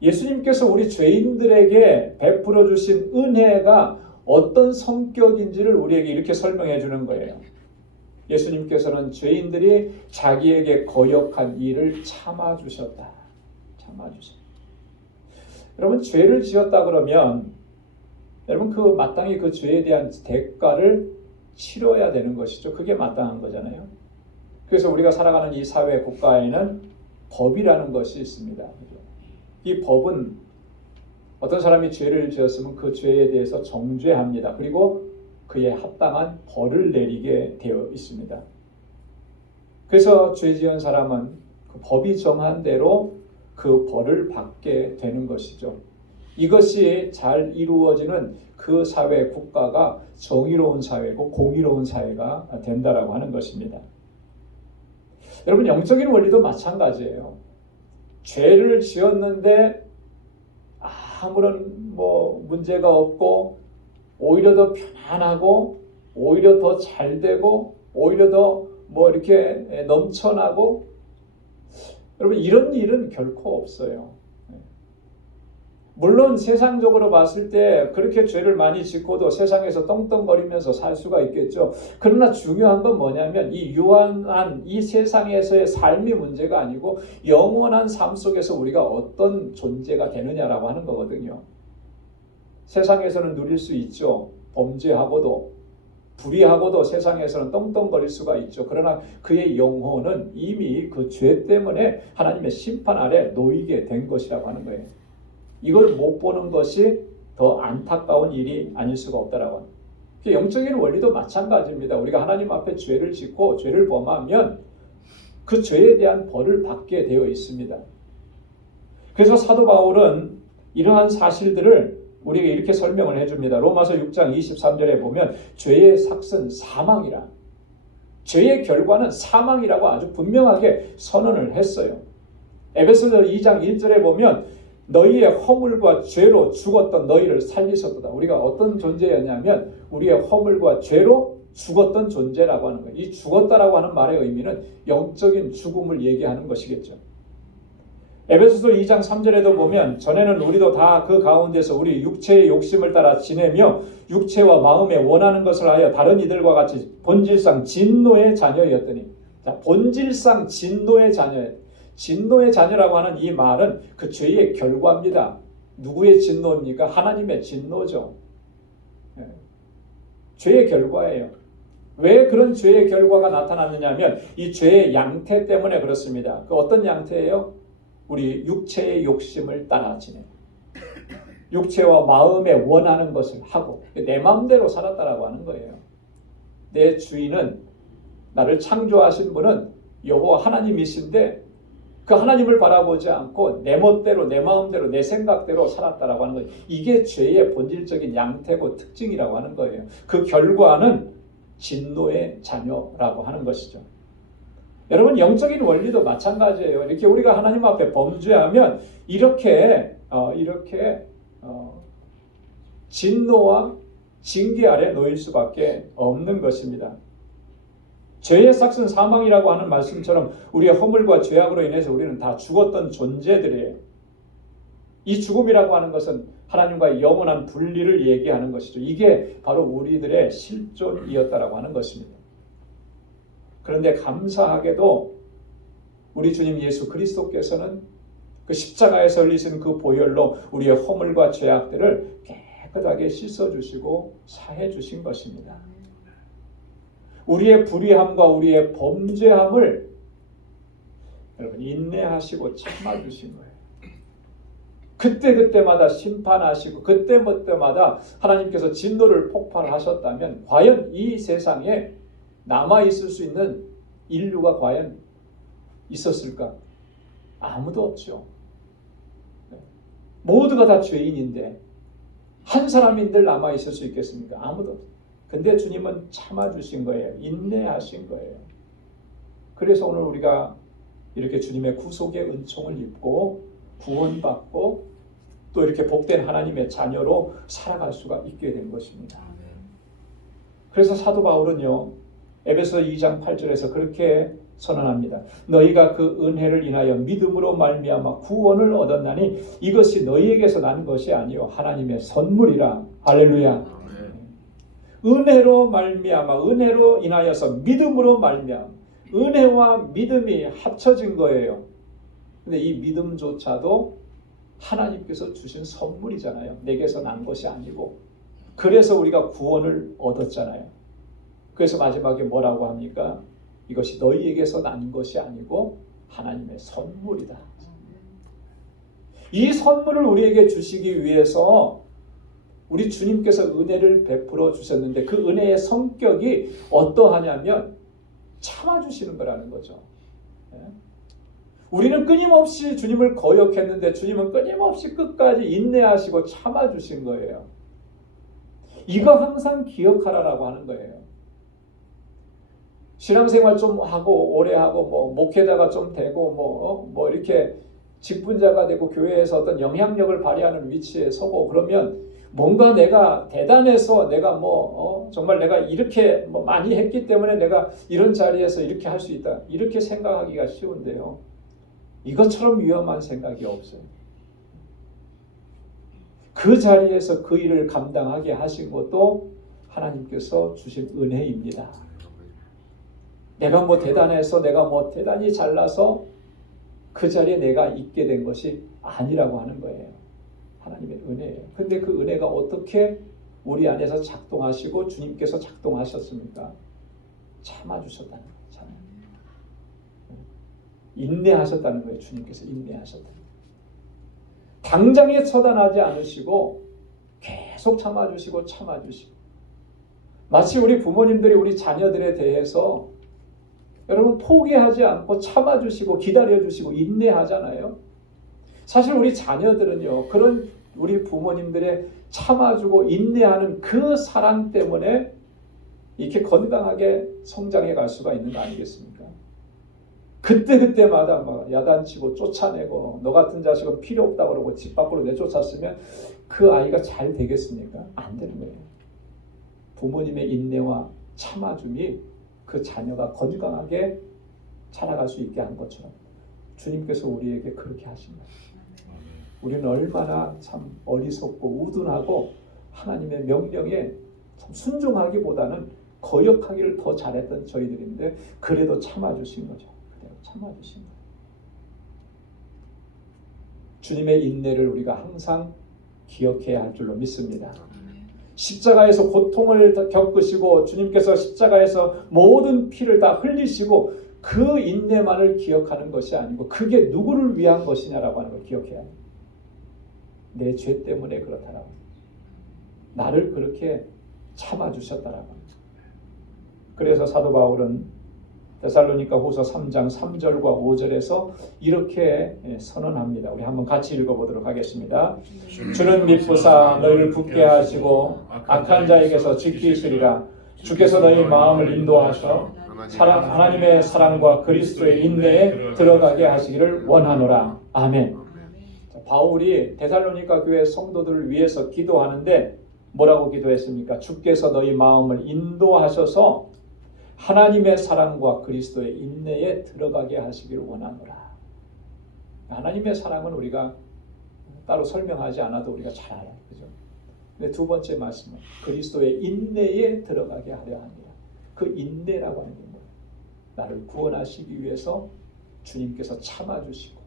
예수님께서 우리 죄인들에게 베풀어 주신 은혜가 어떤 성격인지를 우리에게 이렇게 설명해 주는 거예요. 예수님께서는 죄인들이 자기에게 거역한 일을 참아주셨다. 참아주셨다. 여러분 죄를 지었다 그러면 여러분 그 마땅히 그 죄에 대한 대가를 치러야 되는 것이죠. 그게 마땅한 거잖아요. 그래서 우리가 살아가는 이 사회 국가에는 법이라는 것이 있습니다. 이 법은 어떤 사람이 죄를 지었으면 그 죄에 대해서 정죄합니다. 그리고 그에 합당한 벌을 내리게 되어 있습니다. 그래서 죄 지은 사람은 그 법이 정한 대로 그 벌을 받게 되는 것이죠. 이것이 잘 이루어지는 그 사회 국가가 정의로운 사회고 공의로운 사회가 된다라고 하는 것입니다. 여러분 영적인 원리도 마찬가지예요. 죄를 지었는데 아무런 문제가 없고 오히려 더 편안하고 오히려 더 잘 되고 오히려 더 이렇게 넘쳐나고, 여러분 이런 일은 결코 없어요. 물론 세상적으로 봤을 때 그렇게 죄를 많이 짓고도 세상에서 떵떵거리면서 살 수가 있겠죠. 그러나 중요한 건 뭐냐면 이 유한한 이 세상에서의 삶이 문제가 아니고 영원한 삶 속에서 우리가 어떤 존재가 되느냐라고 하는 거거든요. 세상에서는 누릴 수 있죠. 범죄하고도 불의하고도 세상에서는 떵떵거릴 수가 있죠. 그러나 그의 영혼은 이미 그 죄 때문에 하나님의 심판 아래 놓이게 된 것이라고 하는 거예요. 이걸 못 보는 것이 더 안타까운 일이 아닐 수가 없다라고 합니다. 영적인 원리도 마찬가지입니다. 우리가 하나님 앞에 죄를 짓고 죄를 범하면 그 죄에 대한 벌을 받게 되어 있습니다. 그래서 사도 바울은 이러한 사실들을 우리에게 이렇게 설명을 해줍니다. 로마서 6장 23절에 보면 죄의 삭은 사망이라, 죄의 결과는 사망이라고 아주 분명하게 선언을 했어요. 에베소서 2장 1절에 보면 너희의 허물과 죄로 죽었던 너희를 살리셨도다. 우리가 어떤 존재였냐면 우리의 허물과 죄로 죽었던 존재라고 하는 거예요. 이 죽었다라고 하는 말의 의미는 영적인 죽음을 얘기하는 것이겠죠. 에베소서 2장 3절에도 보면 전에는 우리도 다 그 가운데서 우리 육체의 욕심을 따라 지내며 육체와 마음에 원하는 것을 하여 다른 이들과 같이 본질상 진노의 자녀였더니, 자, 본질상 진노의 자녀였더니, 진노의 자녀라고 하는 이 말은 그 죄의 결과입니다. 누구의 진노입니까? 하나님의 진노죠. 죄의 결과예요. 왜 그런 죄의 결과가 나타났느냐 하면 이 죄의 양태 때문에 그렇습니다. 그 어떤 양태예요? 우리 육체의 욕심을 따라 지내, 육체와 마음에 원하는 것을 하고 내 마음대로 살았다라고 하는 거예요. 내 주인은, 나를 창조하신 분은 여호와 하나님이신데 그 하나님을 바라보지 않고 내 멋대로 내 마음대로 내 생각대로 살았다라고 하는 거예요. 이게 죄의 본질적인 양태고 특징이라고 하는 거예요. 그 결과는 진노의 자녀라고 하는 것이죠. 여러분 영적인 원리도 마찬가지예요. 이렇게 우리가 하나님 앞에 범죄하면 이렇게 진노와 징계 아래 놓일 수밖에 없는 것입니다. 죄의 삭은 사망이라고 하는 말씀처럼 우리의 허물과 죄악으로 인해서 우리는 다 죽었던 존재들이에요. 이 죽음이라고 하는 것은 하나님과의 영원한 분리를 얘기하는 것이죠. 이게 바로 우리들의 실존이었다라고 하는 것입니다. 그런데 감사하게도 우리 주님 예수 그리스도께서는 그 십자가에서 흘리신 그 보혈로 우리의 허물과 죄악들을 깨끗하게 씻어주시고 사해주신 것입니다. 우리의 불의함과 우리의 범죄함을 여러분 인내하시고 참아주신 거예요. 그때마다 심판하시고 그때마다 하나님께서 진노를 폭발하셨다면 과연 이 세상에 남아있을 수 있는 인류가 과연 있었을까? 아무도 없죠. 모두가 다 죄인인데 한 사람인들 남아있을 수 있겠습니까? 아무도 없어요. 근데 주님은 참아주신 거예요. 인내하신 거예요. 그래서 오늘 우리가 이렇게 주님의 구속의 은총을 입고 구원받고 또 이렇게 복된 하나님의 자녀로 살아갈 수가 있게 된 것입니다. 그래서 사도 바울은요, 에베소 2장 8절에서 그렇게 선언합니다. 너희가 그 은혜를 인하여 믿음으로 말미암아 구원을 얻었나니 이것이 너희에게서 난 것이 아니요 하나님의 선물이라. 할렐루야. 은혜로 말미암아, 은혜로 인하여서 믿음으로 말미암아, 은혜와 믿음이 합쳐진 거예요. 근데 이 믿음조차도 하나님께서 주신 선물이잖아요. 내게서 난 것이 아니고. 그래서 우리가 구원을 얻었잖아요. 그래서 마지막에 뭐라고 합니까? 이것이 너희에게서 난 것이 아니고 하나님의 선물이다. 이 선물을 우리에게 주시기 위해서 우리 주님께서 은혜를 베풀어 주셨는데 그 은혜의 성격이 어떠하냐면 참아주시는 거라는 거죠. 우리는 끊임없이 주님을 거역했는데 주님은 끊임없이 끝까지 인내하시고 참아주신 거예요. 이거 항상 기억하라라고 하는 거예요. 신앙생활 좀 하고 오래 하고 뭐 목회자가 좀 되고 뭐 이렇게 직분자가 되고 교회에서 어떤 영향력을 발휘하는 위치에 서고 그러면 뭔가 내가 대단해서 내가 정말 내가 이렇게 많이 했기 때문에 내가 이런 자리에서 이렇게 할 수 있다. 이렇게 생각하기가 쉬운데요. 이것처럼 위험한 생각이 없어요. 그 자리에서 그 일을 감당하게 하신 것도 하나님께서 주신 은혜입니다. 내가 대단해서 내가 대단히 잘나서 그 자리에 내가 있게 된 것이 아니라고 하는 거예요. 하나님의 은혜예요. 근데 그 은혜가 어떻게 우리 안에서 작동하시고 주님께서 작동하셨습니까? 참아주셨다는 거예요. 인내하셨다는 거예요. 주님께서 인내하셨다는 거예요. 당장에 처단하지 않으시고 계속 참아주시고 마치 우리 부모님들이 우리 자녀들에 대해서 여러분 포기하지 않고 참아주시고 기다려주시고 인내하잖아요. 사실 우리 자녀들은요, 그런 우리 부모님들의 참아주고 인내하는 그 사랑 때문에 이렇게 건강하게 성장해 갈 수가 있는 거 아니겠습니까? 그때마다 막 야단치고 쫓아내고 너 같은 자식은 필요 없다고 그러고 집 밖으로 내쫓았으면 그 아이가 잘 되겠습니까? 안 되는 거예요. 부모님의 인내와 참아줌이 그 자녀가 건강하게 자라갈 수 있게 한 것처럼 주님께서 우리에게 그렇게 하신 거예요. 우리는 얼마나 참 어리석고 우둔하고 하나님의 명령에 참 순종하기보다는 거역하기를 더 잘했던 저희들인데 그래도 참아주신 거죠. 그대로 참아주신 거예요. 주님의 인내를 우리가 항상 기억해야 할 줄로 믿습니다. 십자가에서 고통을 겪으시고 주님께서 십자가에서 모든 피를 다 흘리시고 그 인내만을 기억하는 것이 아니고 그게 누구를 위한 것이냐라고 하는 걸 기억해야 합니다. 내 죄 때문에 그렇다라고. 나를 그렇게 참아주셨다라고. 그래서 사도 바울은 데살로니가 후서 3장 3절과 5절에서 이렇게 선언합니다. 우리 한번 같이 읽어보도록 하겠습니다. 주는 미쁘사 너희를 굳게 하시고 악한 자에게서 지키시리라. 주께서 너희 마음을 인도하셔 하나님의 사랑과 그리스도의 인내에 들어가게 하시기를 원하노라. 아멘. 바울이 데살로니가 교회 성도들을 위해서 기도하는데 뭐라고 기도했습니까? 주께서 너희 마음을 인도하셔서 하나님의 사랑과 그리스도의 인내에 들어가게 하시기를 원하노라. 하나님의 사랑은 우리가 따로 설명하지 않아도 우리가 잘 알아요. 그죠? 근데 두 번째 말씀은 그리스도의 인내에 들어가게 하려 합니다. 그 인내라고 하는 게 뭐예요? 나를 구원하시기 위해서 주님께서 참아주시고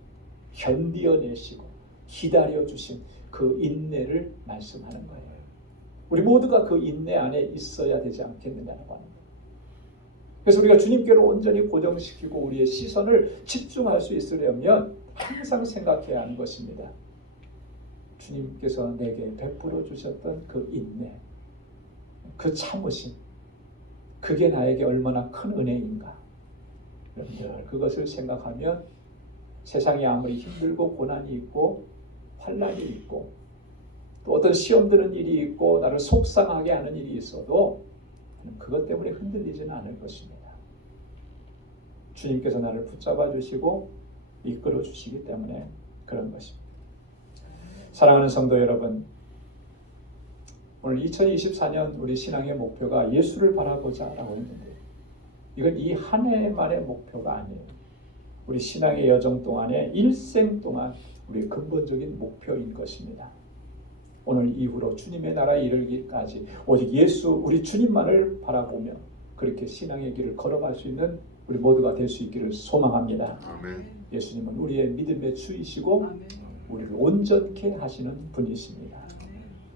견디어내시고 기다려주신 그 인내를 말씀하는 거예요. 우리 모두가 그 인내 안에 있어야 되지 않겠느냐고 하는 거예요. 그래서 우리가 주님께로 온전히 고정시키고 우리의 시선을 집중할 수 있으려면 항상 생각해야 하는 것입니다. 주님께서 내게 베풀어 주셨던 그 인내, 그 참으심, 그게 나에게 얼마나 큰 은혜인가. 여러분들 그것을 생각하면 세상이 아무리 힘들고 고난이 있고 환난이 있고 또 어떤 시험 드는 일이 있고 나를 속상하게 하는 일이 있어도 그것 때문에 흔들리지는 않을 것입니다. 주님께서 나를 붙잡아 주시고 이끌어 주시기 때문에 그런 것입니다. 사랑하는 성도 여러분, 오늘 2024년 우리 신앙의 목표가 예수를 바라보자라고 했는데 이건 이 한 해만의 목표가 아니에요. 우리 신앙의 여정 동안에 일생 동안 우리의 근본적인 목표인 것입니다. 오늘 이후로 주님의 나라에 이르기까지 오직 예수 우리 주님만을 바라보며 그렇게 신앙의 길을 걸어갈 수 있는 우리 모두가 될 수 있기를 소망합니다. 아멘. 예수님은 우리의 믿음의 주이시고 우리를 온전케 하시는 분이십니다.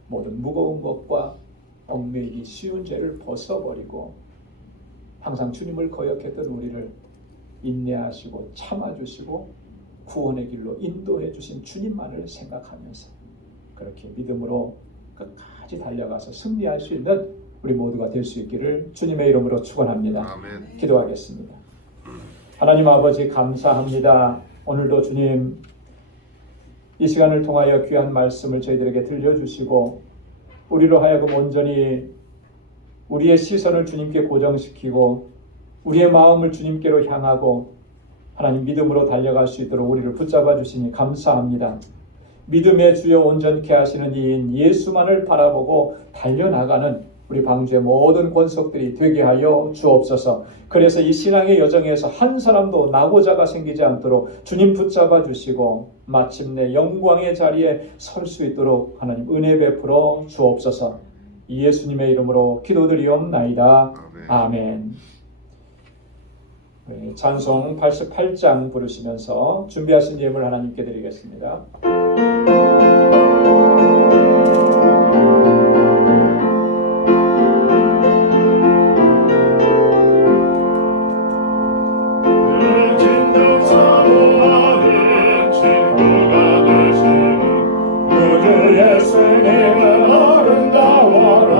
모든 무거운 것과 얽매이기 쉬운 죄를 벗어버리고 항상 주님을 거역했던 우리를 인내하시고 참아주시고 구원의 길로 인도해 주신 주님만을 생각하면서 그렇게 믿음으로 끝까지 달려가서 승리할 수 있는 우리 모두가 될 수 있기를 주님의 이름으로 축원합니다. 아멘. 기도하겠습니다. 하나님 아버지 감사합니다. 오늘도 주님 이 시간을 통하여 귀한 말씀을 저희들에게 들려주시고 우리로 하여금 온전히 우리의 시선을 주님께 고정시키고 우리의 마음을 주님께로 향하고 하나님 믿음으로 달려갈 수 있도록 우리를 붙잡아 주시니 감사합니다. 믿음의 주여 온전케 하시는 이인 예수만을 바라보고 달려나가는 우리 방주의 모든 권속들이 되게 하여 주옵소서. 그래서 이 신앙의 여정에서 한 사람도 나고자가 생기지 않도록 주님 붙잡아 주시고 마침내 영광의 자리에 설 수 있도록 하나님 은혜 베풀어 주옵소서. 예수님의 이름으로 기도드리옵나이다. 아멘. 찬송 88장 부르시면서 준비하신 예물 하나님께 드리겠습니다. 예수님은 아름다워라.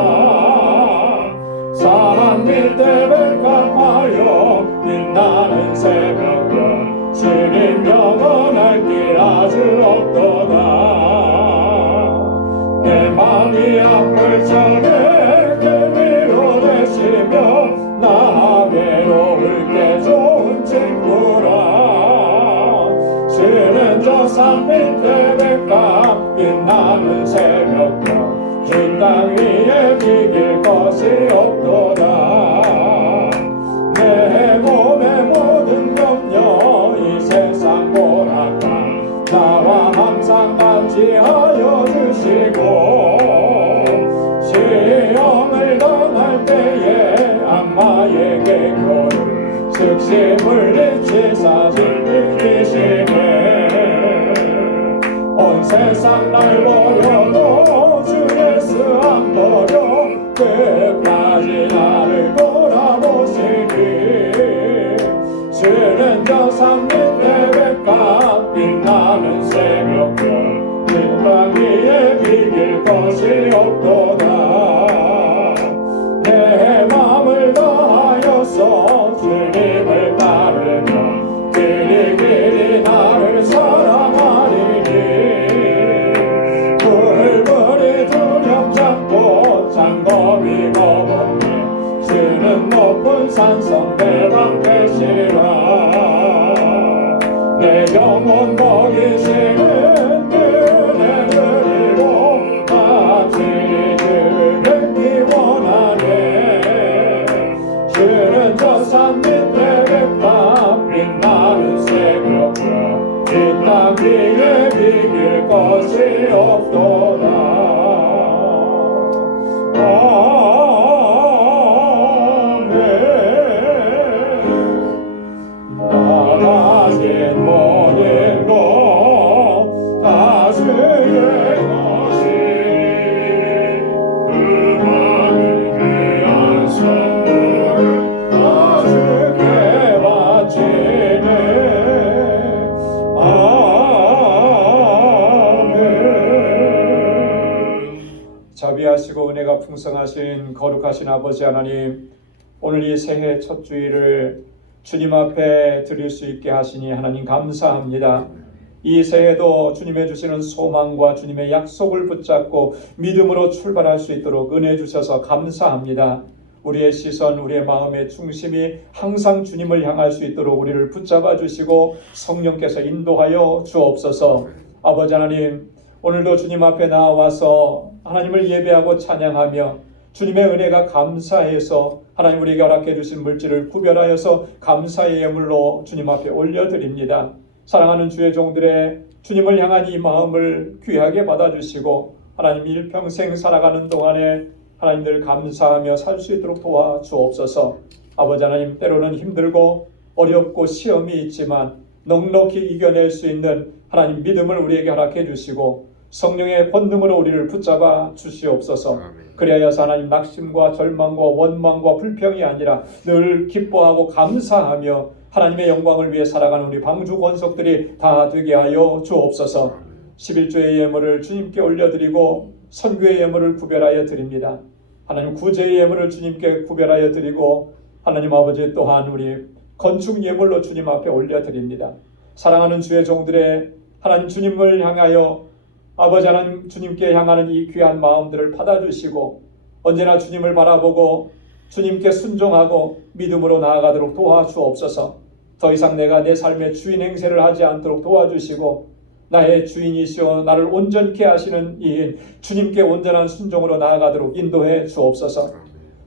사랑 밑에 백합하여 빛나는 새벽별 주님 영원할 길 아주 없도다. 내 맘이 아플 적에 그 위로 되시며 나 외로울 때 좋은 친구라. 주는 저 산 밑에 백합 빛나는 새벽별 주 땅 위에 비길 것이 없도다. 내 몸의 모든 염려 이 세상 모락함 나와 항상 같이하여 주시고 시험을 당할 때에 악마의 계교를 즉시 물리치사 지키시네. 온 세상 날 버려도 주 예수 안 버려 끝까지 나를 돌아보시기. 주는 저 산 밑에 백합 빛나는 새벽별 이 땅 위에 비길 것이 없도다. 내 맘을 다하여서 주님을 따르며 길이 길이 나를 사랑하리니. 불불이 두렵 잡고 장검이 겁없네. 주는 높은 산성 대방 되시라. 내 영혼 먹이시는 그네 그리고 같이 주를 뵙기 원하네. 주는 저 산 밑에 백합 빛나는 새벽별 이 땅 위에 비길 것이 없도다. 아멘. 가진 모든 것 다 주의 것이 그 많은 귀한 선물을 다 주께 바치네. 아멘. 자비하시고 은혜가 풍성하신 거룩하신 아버지 하나님, 오늘 이 새해 첫 주일을 주님 앞에 드릴 수 있게 하시니 하나님 감사합니다. 이 새해도 주님의 주시는 소망과 주님의 약속을 붙잡고 믿음으로 출발할 수 있도록 은혜 주셔서 감사합니다. 우리의 시선, 우리의 마음의 중심이 항상 주님을 향할 수 있도록 우리를 붙잡아 주시고 성령께서 인도하여 주옵소서. 아버지 하나님, 오늘도 주님 앞에 나와서 하나님을 예배하고 찬양하며 주님의 은혜가 감사해서 하나님 우리에게 허락해 주신 물질을 구별하여서 감사의 예물로 주님 앞에 올려드립니다. 사랑하는 주의 종들의 주님을 향한 이 마음을 귀하게 받아주시고 하나님 일평생 살아가는 동안에 하나님들 감사하며 살 수 있도록 도와주옵소서. 아버지 하나님, 때로는 힘들고 어렵고 시험이 있지만 넉넉히 이겨낼 수 있는 하나님 믿음을 우리에게 허락해 주시고 성령의 권능으로 우리를 붙잡아 주시옵소서. 그리하여서 하나님 낙심과 절망과 원망과 불평이 아니라 늘 기뻐하고 감사하며 하나님의 영광을 위해 살아가는 우리 방주 권속들이 다 되게 하여 주옵소서. 11조의 예물을 주님께 올려드리고 선교의 예물을 구별하여 드립니다. 하나님 구제의 예물을 주님께 구별하여 드리고 하나님 아버지 또한 우리 건축 예물로 주님 앞에 올려드립니다. 사랑하는 주의 종들의 하나님 주님을 향하여 아버지 하나님 주님께 향하는 이 귀한 마음들을 받아주시고 언제나 주님을 바라보고 주님께 순종하고 믿음으로 나아가도록 도와주옵소서. 더 이상 내가 내 삶의 주인 행세를 하지 않도록 도와주시고 나의 주인이시오 나를 온전케 하시는 이인 주님께 온전한 순종으로 나아가도록 인도해 주옵소서.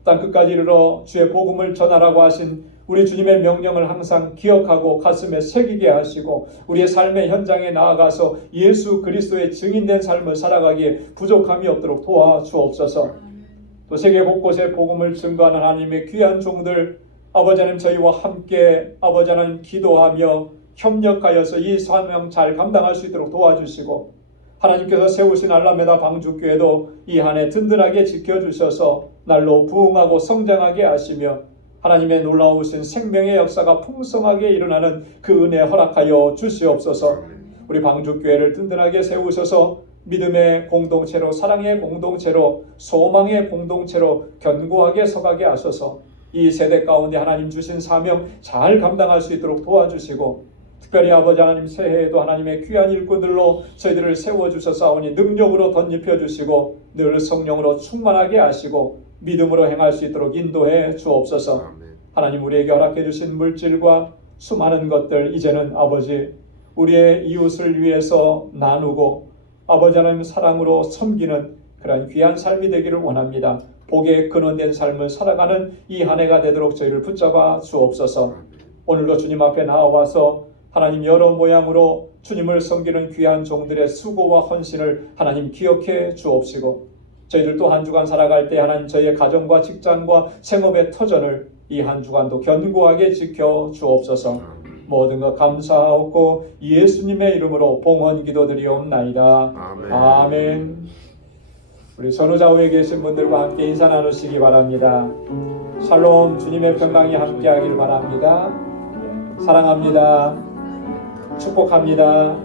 땅 끝까지 이르러 주의 복음을 전하라고 하신 우리 주님의 명령을 항상 기억하고 가슴에 새기게 하시고 우리의 삶의 현장에 나아가서 예수 그리스도의 증인된 삶을 살아가기에 부족함이 없도록 도와주옵소서. 또 세계 곳곳에 복음을 증거하는 하나님의 귀한 종들 아버지 하나님 저희와 함께 아버지 하나님 기도하며 협력하여서 이 사명 잘 감당할 수 있도록 도와주시고 하나님께서 세우신 알라메다 방주교회도 이 한 해 든든하게 지켜주셔서 날로 부흥하고 성장하게 하시며 하나님의 놀라우신 생명의 역사가 풍성하게 일어나는 그 은혜 허락하여 주시옵소서. 우리 방주교회를 든든하게 세우셔서 믿음의 공동체로 사랑의 공동체로 소망의 공동체로 견고하게 서가게 하소서. 이 세대 가운데 하나님 주신 사명 잘 감당할 수 있도록 도와주시고 특별히 아버지 하나님 새해에도 하나님의 귀한 일꾼들로 저희들을 세워주셔서오니 능력으로 덧입혀주시고 늘 성령으로 충만하게 하시고 믿음으로 행할 수 있도록 인도해 주옵소서. 하나님 우리에게 허락해 주신 물질과 수많은 것들 이제는 아버지 우리의 이웃을 위해서 나누고 아버지 하나님 사랑으로 섬기는 그런 귀한 삶이 되기를 원합니다. 복의 근원된 삶을 살아가는 이 한 해가 되도록 저희를 붙잡아 주옵소서. 오늘도 주님 앞에 나와서 하나님 여러 모양으로 주님을 섬기는 귀한 종들의 수고와 헌신을 하나님 기억해 주옵시고 저희들 또 한 주간 살아갈 때 하나님 저희의 가정과 직장과 생업의 터전을 이 한 주간도 견고하게 지켜 주옵소서. 모든 것 감사하고 예수님의 이름으로 봉헌 기도드리옵나이다. 아멘. 아멘. 우리 선우좌우에 계신 분들과 함께 인사 나누시기 바랍니다. 샬롬 주님의 평강이 함께하길 바랍니다. 사랑합니다. 축복합니다.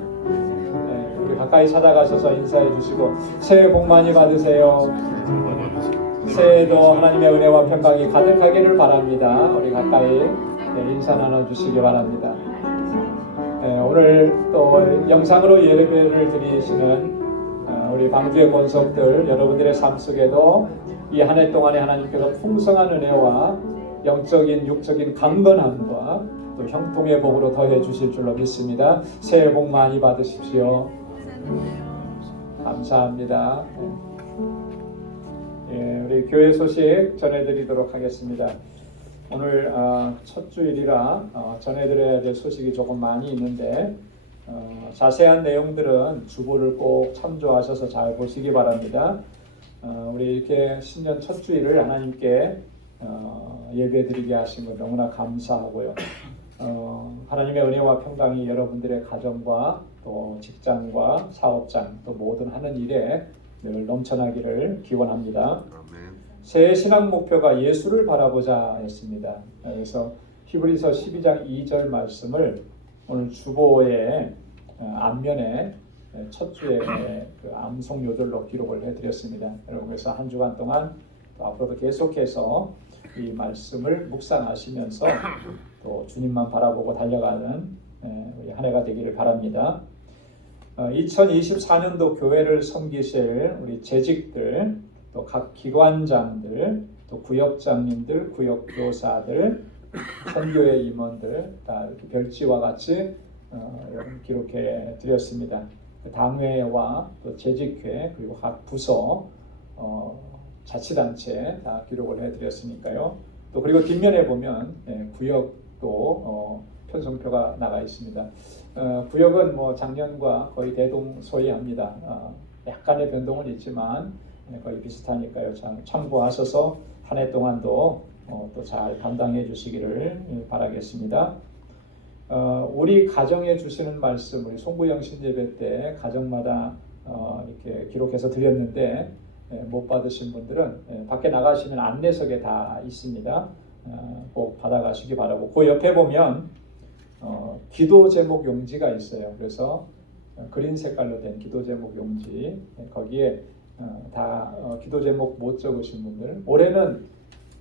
우리 가까이 찾아가셔서 인사해 주시고 새해 복 많이 받으세요. 새해도 하나님의 은혜와 평강이 가득하기를 바랍니다. 우리 가까이 인사 나눠주시기 바랍니다. 오늘 또 영상으로 예배를 드리시는 우리 방주의 권속들 여러분들의 삶 속에도 이 한 해 동안에 하나님께서 풍성한 은혜와 영적인 육적인 강건함과 또 형통의 복으로 더해 주실 줄로 믿습니다. 새해 복 많이 받으십시오. 감사합니다. 우리 교회 소식 전해드리도록 하겠습니다. 오늘 첫 주일이라 전해드려야 될 소식이 조금 많이 있는데 자세한 내용들은 주보를 꼭 참조하셔서 잘 보시기 바랍니다. 우리 이렇게 신년 첫 주일을 하나님께 예배드리게 하신 것 너무나 감사하고요. 하나님의 은혜와 평강이 여러분들의 가정과 또 직장과 사업장 또 모든 하는 일에 늘 넘쳐나기를 기원합니다. 아멘. 새해 신앙 목표가 예수를 바라보자 했습니다. 그래서 히브리서 12장 2절 말씀을 오늘 주보의 앞면에 첫 주에 그 암송 요절로 기록을 해드렸습니다. 여러분 그래서 한 주간 동안 또 앞으로도 계속해서 이 말씀을 묵상하시면서 또 주님만 바라보고 달려가는 한 해가 되기를 바랍니다. 2024년도 교회를 섬기실 우리 재직들, 또 각 기관장들, 또 구역장님들, 구역교사들, 선교회 임원들 다 이렇게 별지와 같이 기록해 드렸습니다. 당회와 또 재직회 그리고 각 부서, 자치단체 다 기록을 해드렸으니까요. 또 그리고 뒷면에 보면 구역도 편성표가 나가 있습니다. 구역은 뭐 작년과 거의 대동소이합니다. 약간의 변동은 있지만 거의 비슷하니까요. 참고하셔서 한 해 동안도 또 잘 감당해 주시기를 바라겠습니다. 우리 가정에 주시는 말씀, 우리 송구영 신예배 때 가정마다 이렇게 기록해서 드렸는데 못 받으신 분들은 밖에 나가시면 안내석에 다 있습니다. 꼭 받아가시기 바라고. 그 옆에 보면 기도 제목 용지가 있어요. 그래서 그린 색깔로 된 기도 제목 용지, 거기에 다 기도 제목 못 적으신 분들, 올해는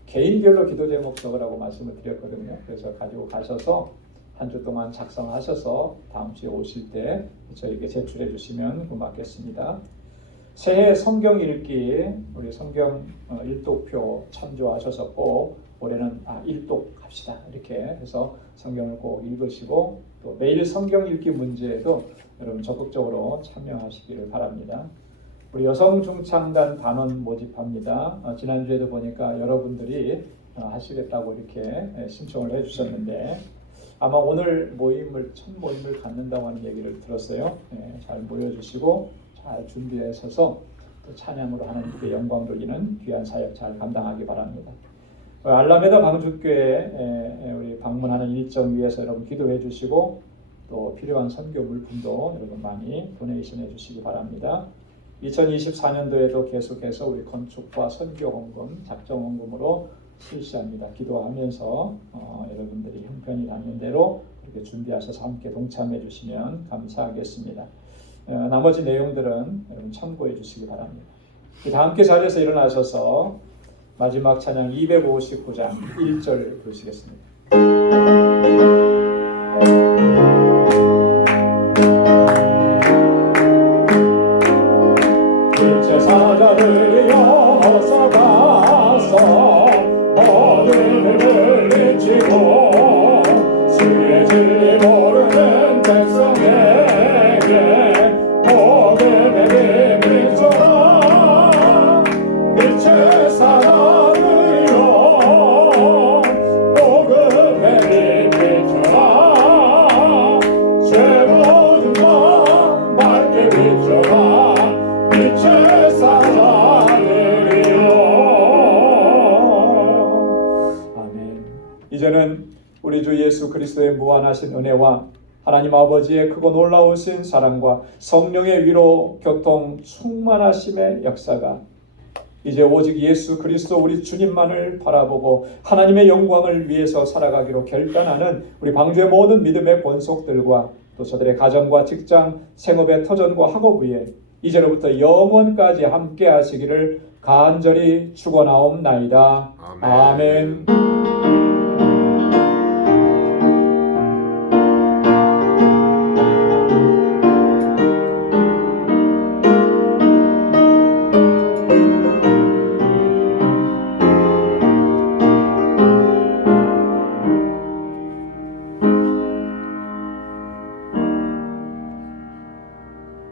개인별로 기도 제목 적으라고 말씀을 드렸거든요. 그래서 가지고 가셔서 한 주 동안 작성하셔서 다음 주에 오실 때 저에게 제출해 주시면 고맙겠습니다. 새해 성경 읽기, 우리 성경 일독표 참조하셔서 꼭 올해는 일독 합시다 이렇게 해서 성경을 꼭 읽으시고 또 매일 성경 읽기 문제에도 여러분 적극적으로 참여하시기를 바랍니다. 우리 여성 중창단 단원 모집합니다. 지난주에도 보니까 여러분들이 하시겠다고 이렇게 신청을 해주셨는데 아마 오늘 첫 모임을 갖는다고 하는 얘기를 들었어요. 잘 모여주시고 잘 준비하셔서 또 찬양으로 하나님께 영광 돌리는 귀한 사역 잘 감당하기 바랍니다. 알라메다 방주교회 우리 방문하는 일정 위해서 여러분 기도해 주시고 또 필요한 선교 물품도 여러분 많이 도네이션 해 주시기 바랍니다. 2024년도에도 계속해서 우리 건축과 선교 헌금, 작정 헌금으로 실시합니다. 기도하면서 여러분들이 형편이 닿는 대로 그렇게 준비하셔서 함께 동참해 주시면 감사하겠습니다. 나머지 내용들은 여러분 참고해 주시기 바랍니다. 다 함께 자리에서 일어나셔서 마지막 찬양 259장 1절 부르시겠습니다. 빛의 사자를 이어서 가서 모든 힘을 비치고 수의 진리 모르는 백성에게 복음의 빛을 줘라. 빛의 사자들이여 복음의 빛 비춰라. 죄 모든 것 밝게 비춰라. 빛의 사자들이여. 아멘. 이제는 우리 주 예수 그리스도의 무한하신 은혜와 하나님 아버지의 크고 놀라우신 사랑과 성령의 위로 교통 충만하심의 역사가 이제 오직 예수 그리스도 우리 주님만을 바라보고 하나님의 영광을 위해서 살아가기로 결단하는 우리 방주의 모든 믿음의 본속들과 또 저들의 가정과 직장, 생업의 터전과 학업 위에 이제로부터 영원까지 함께 하시기를 간절히 축원하옵나이다. 아멘. 아멘.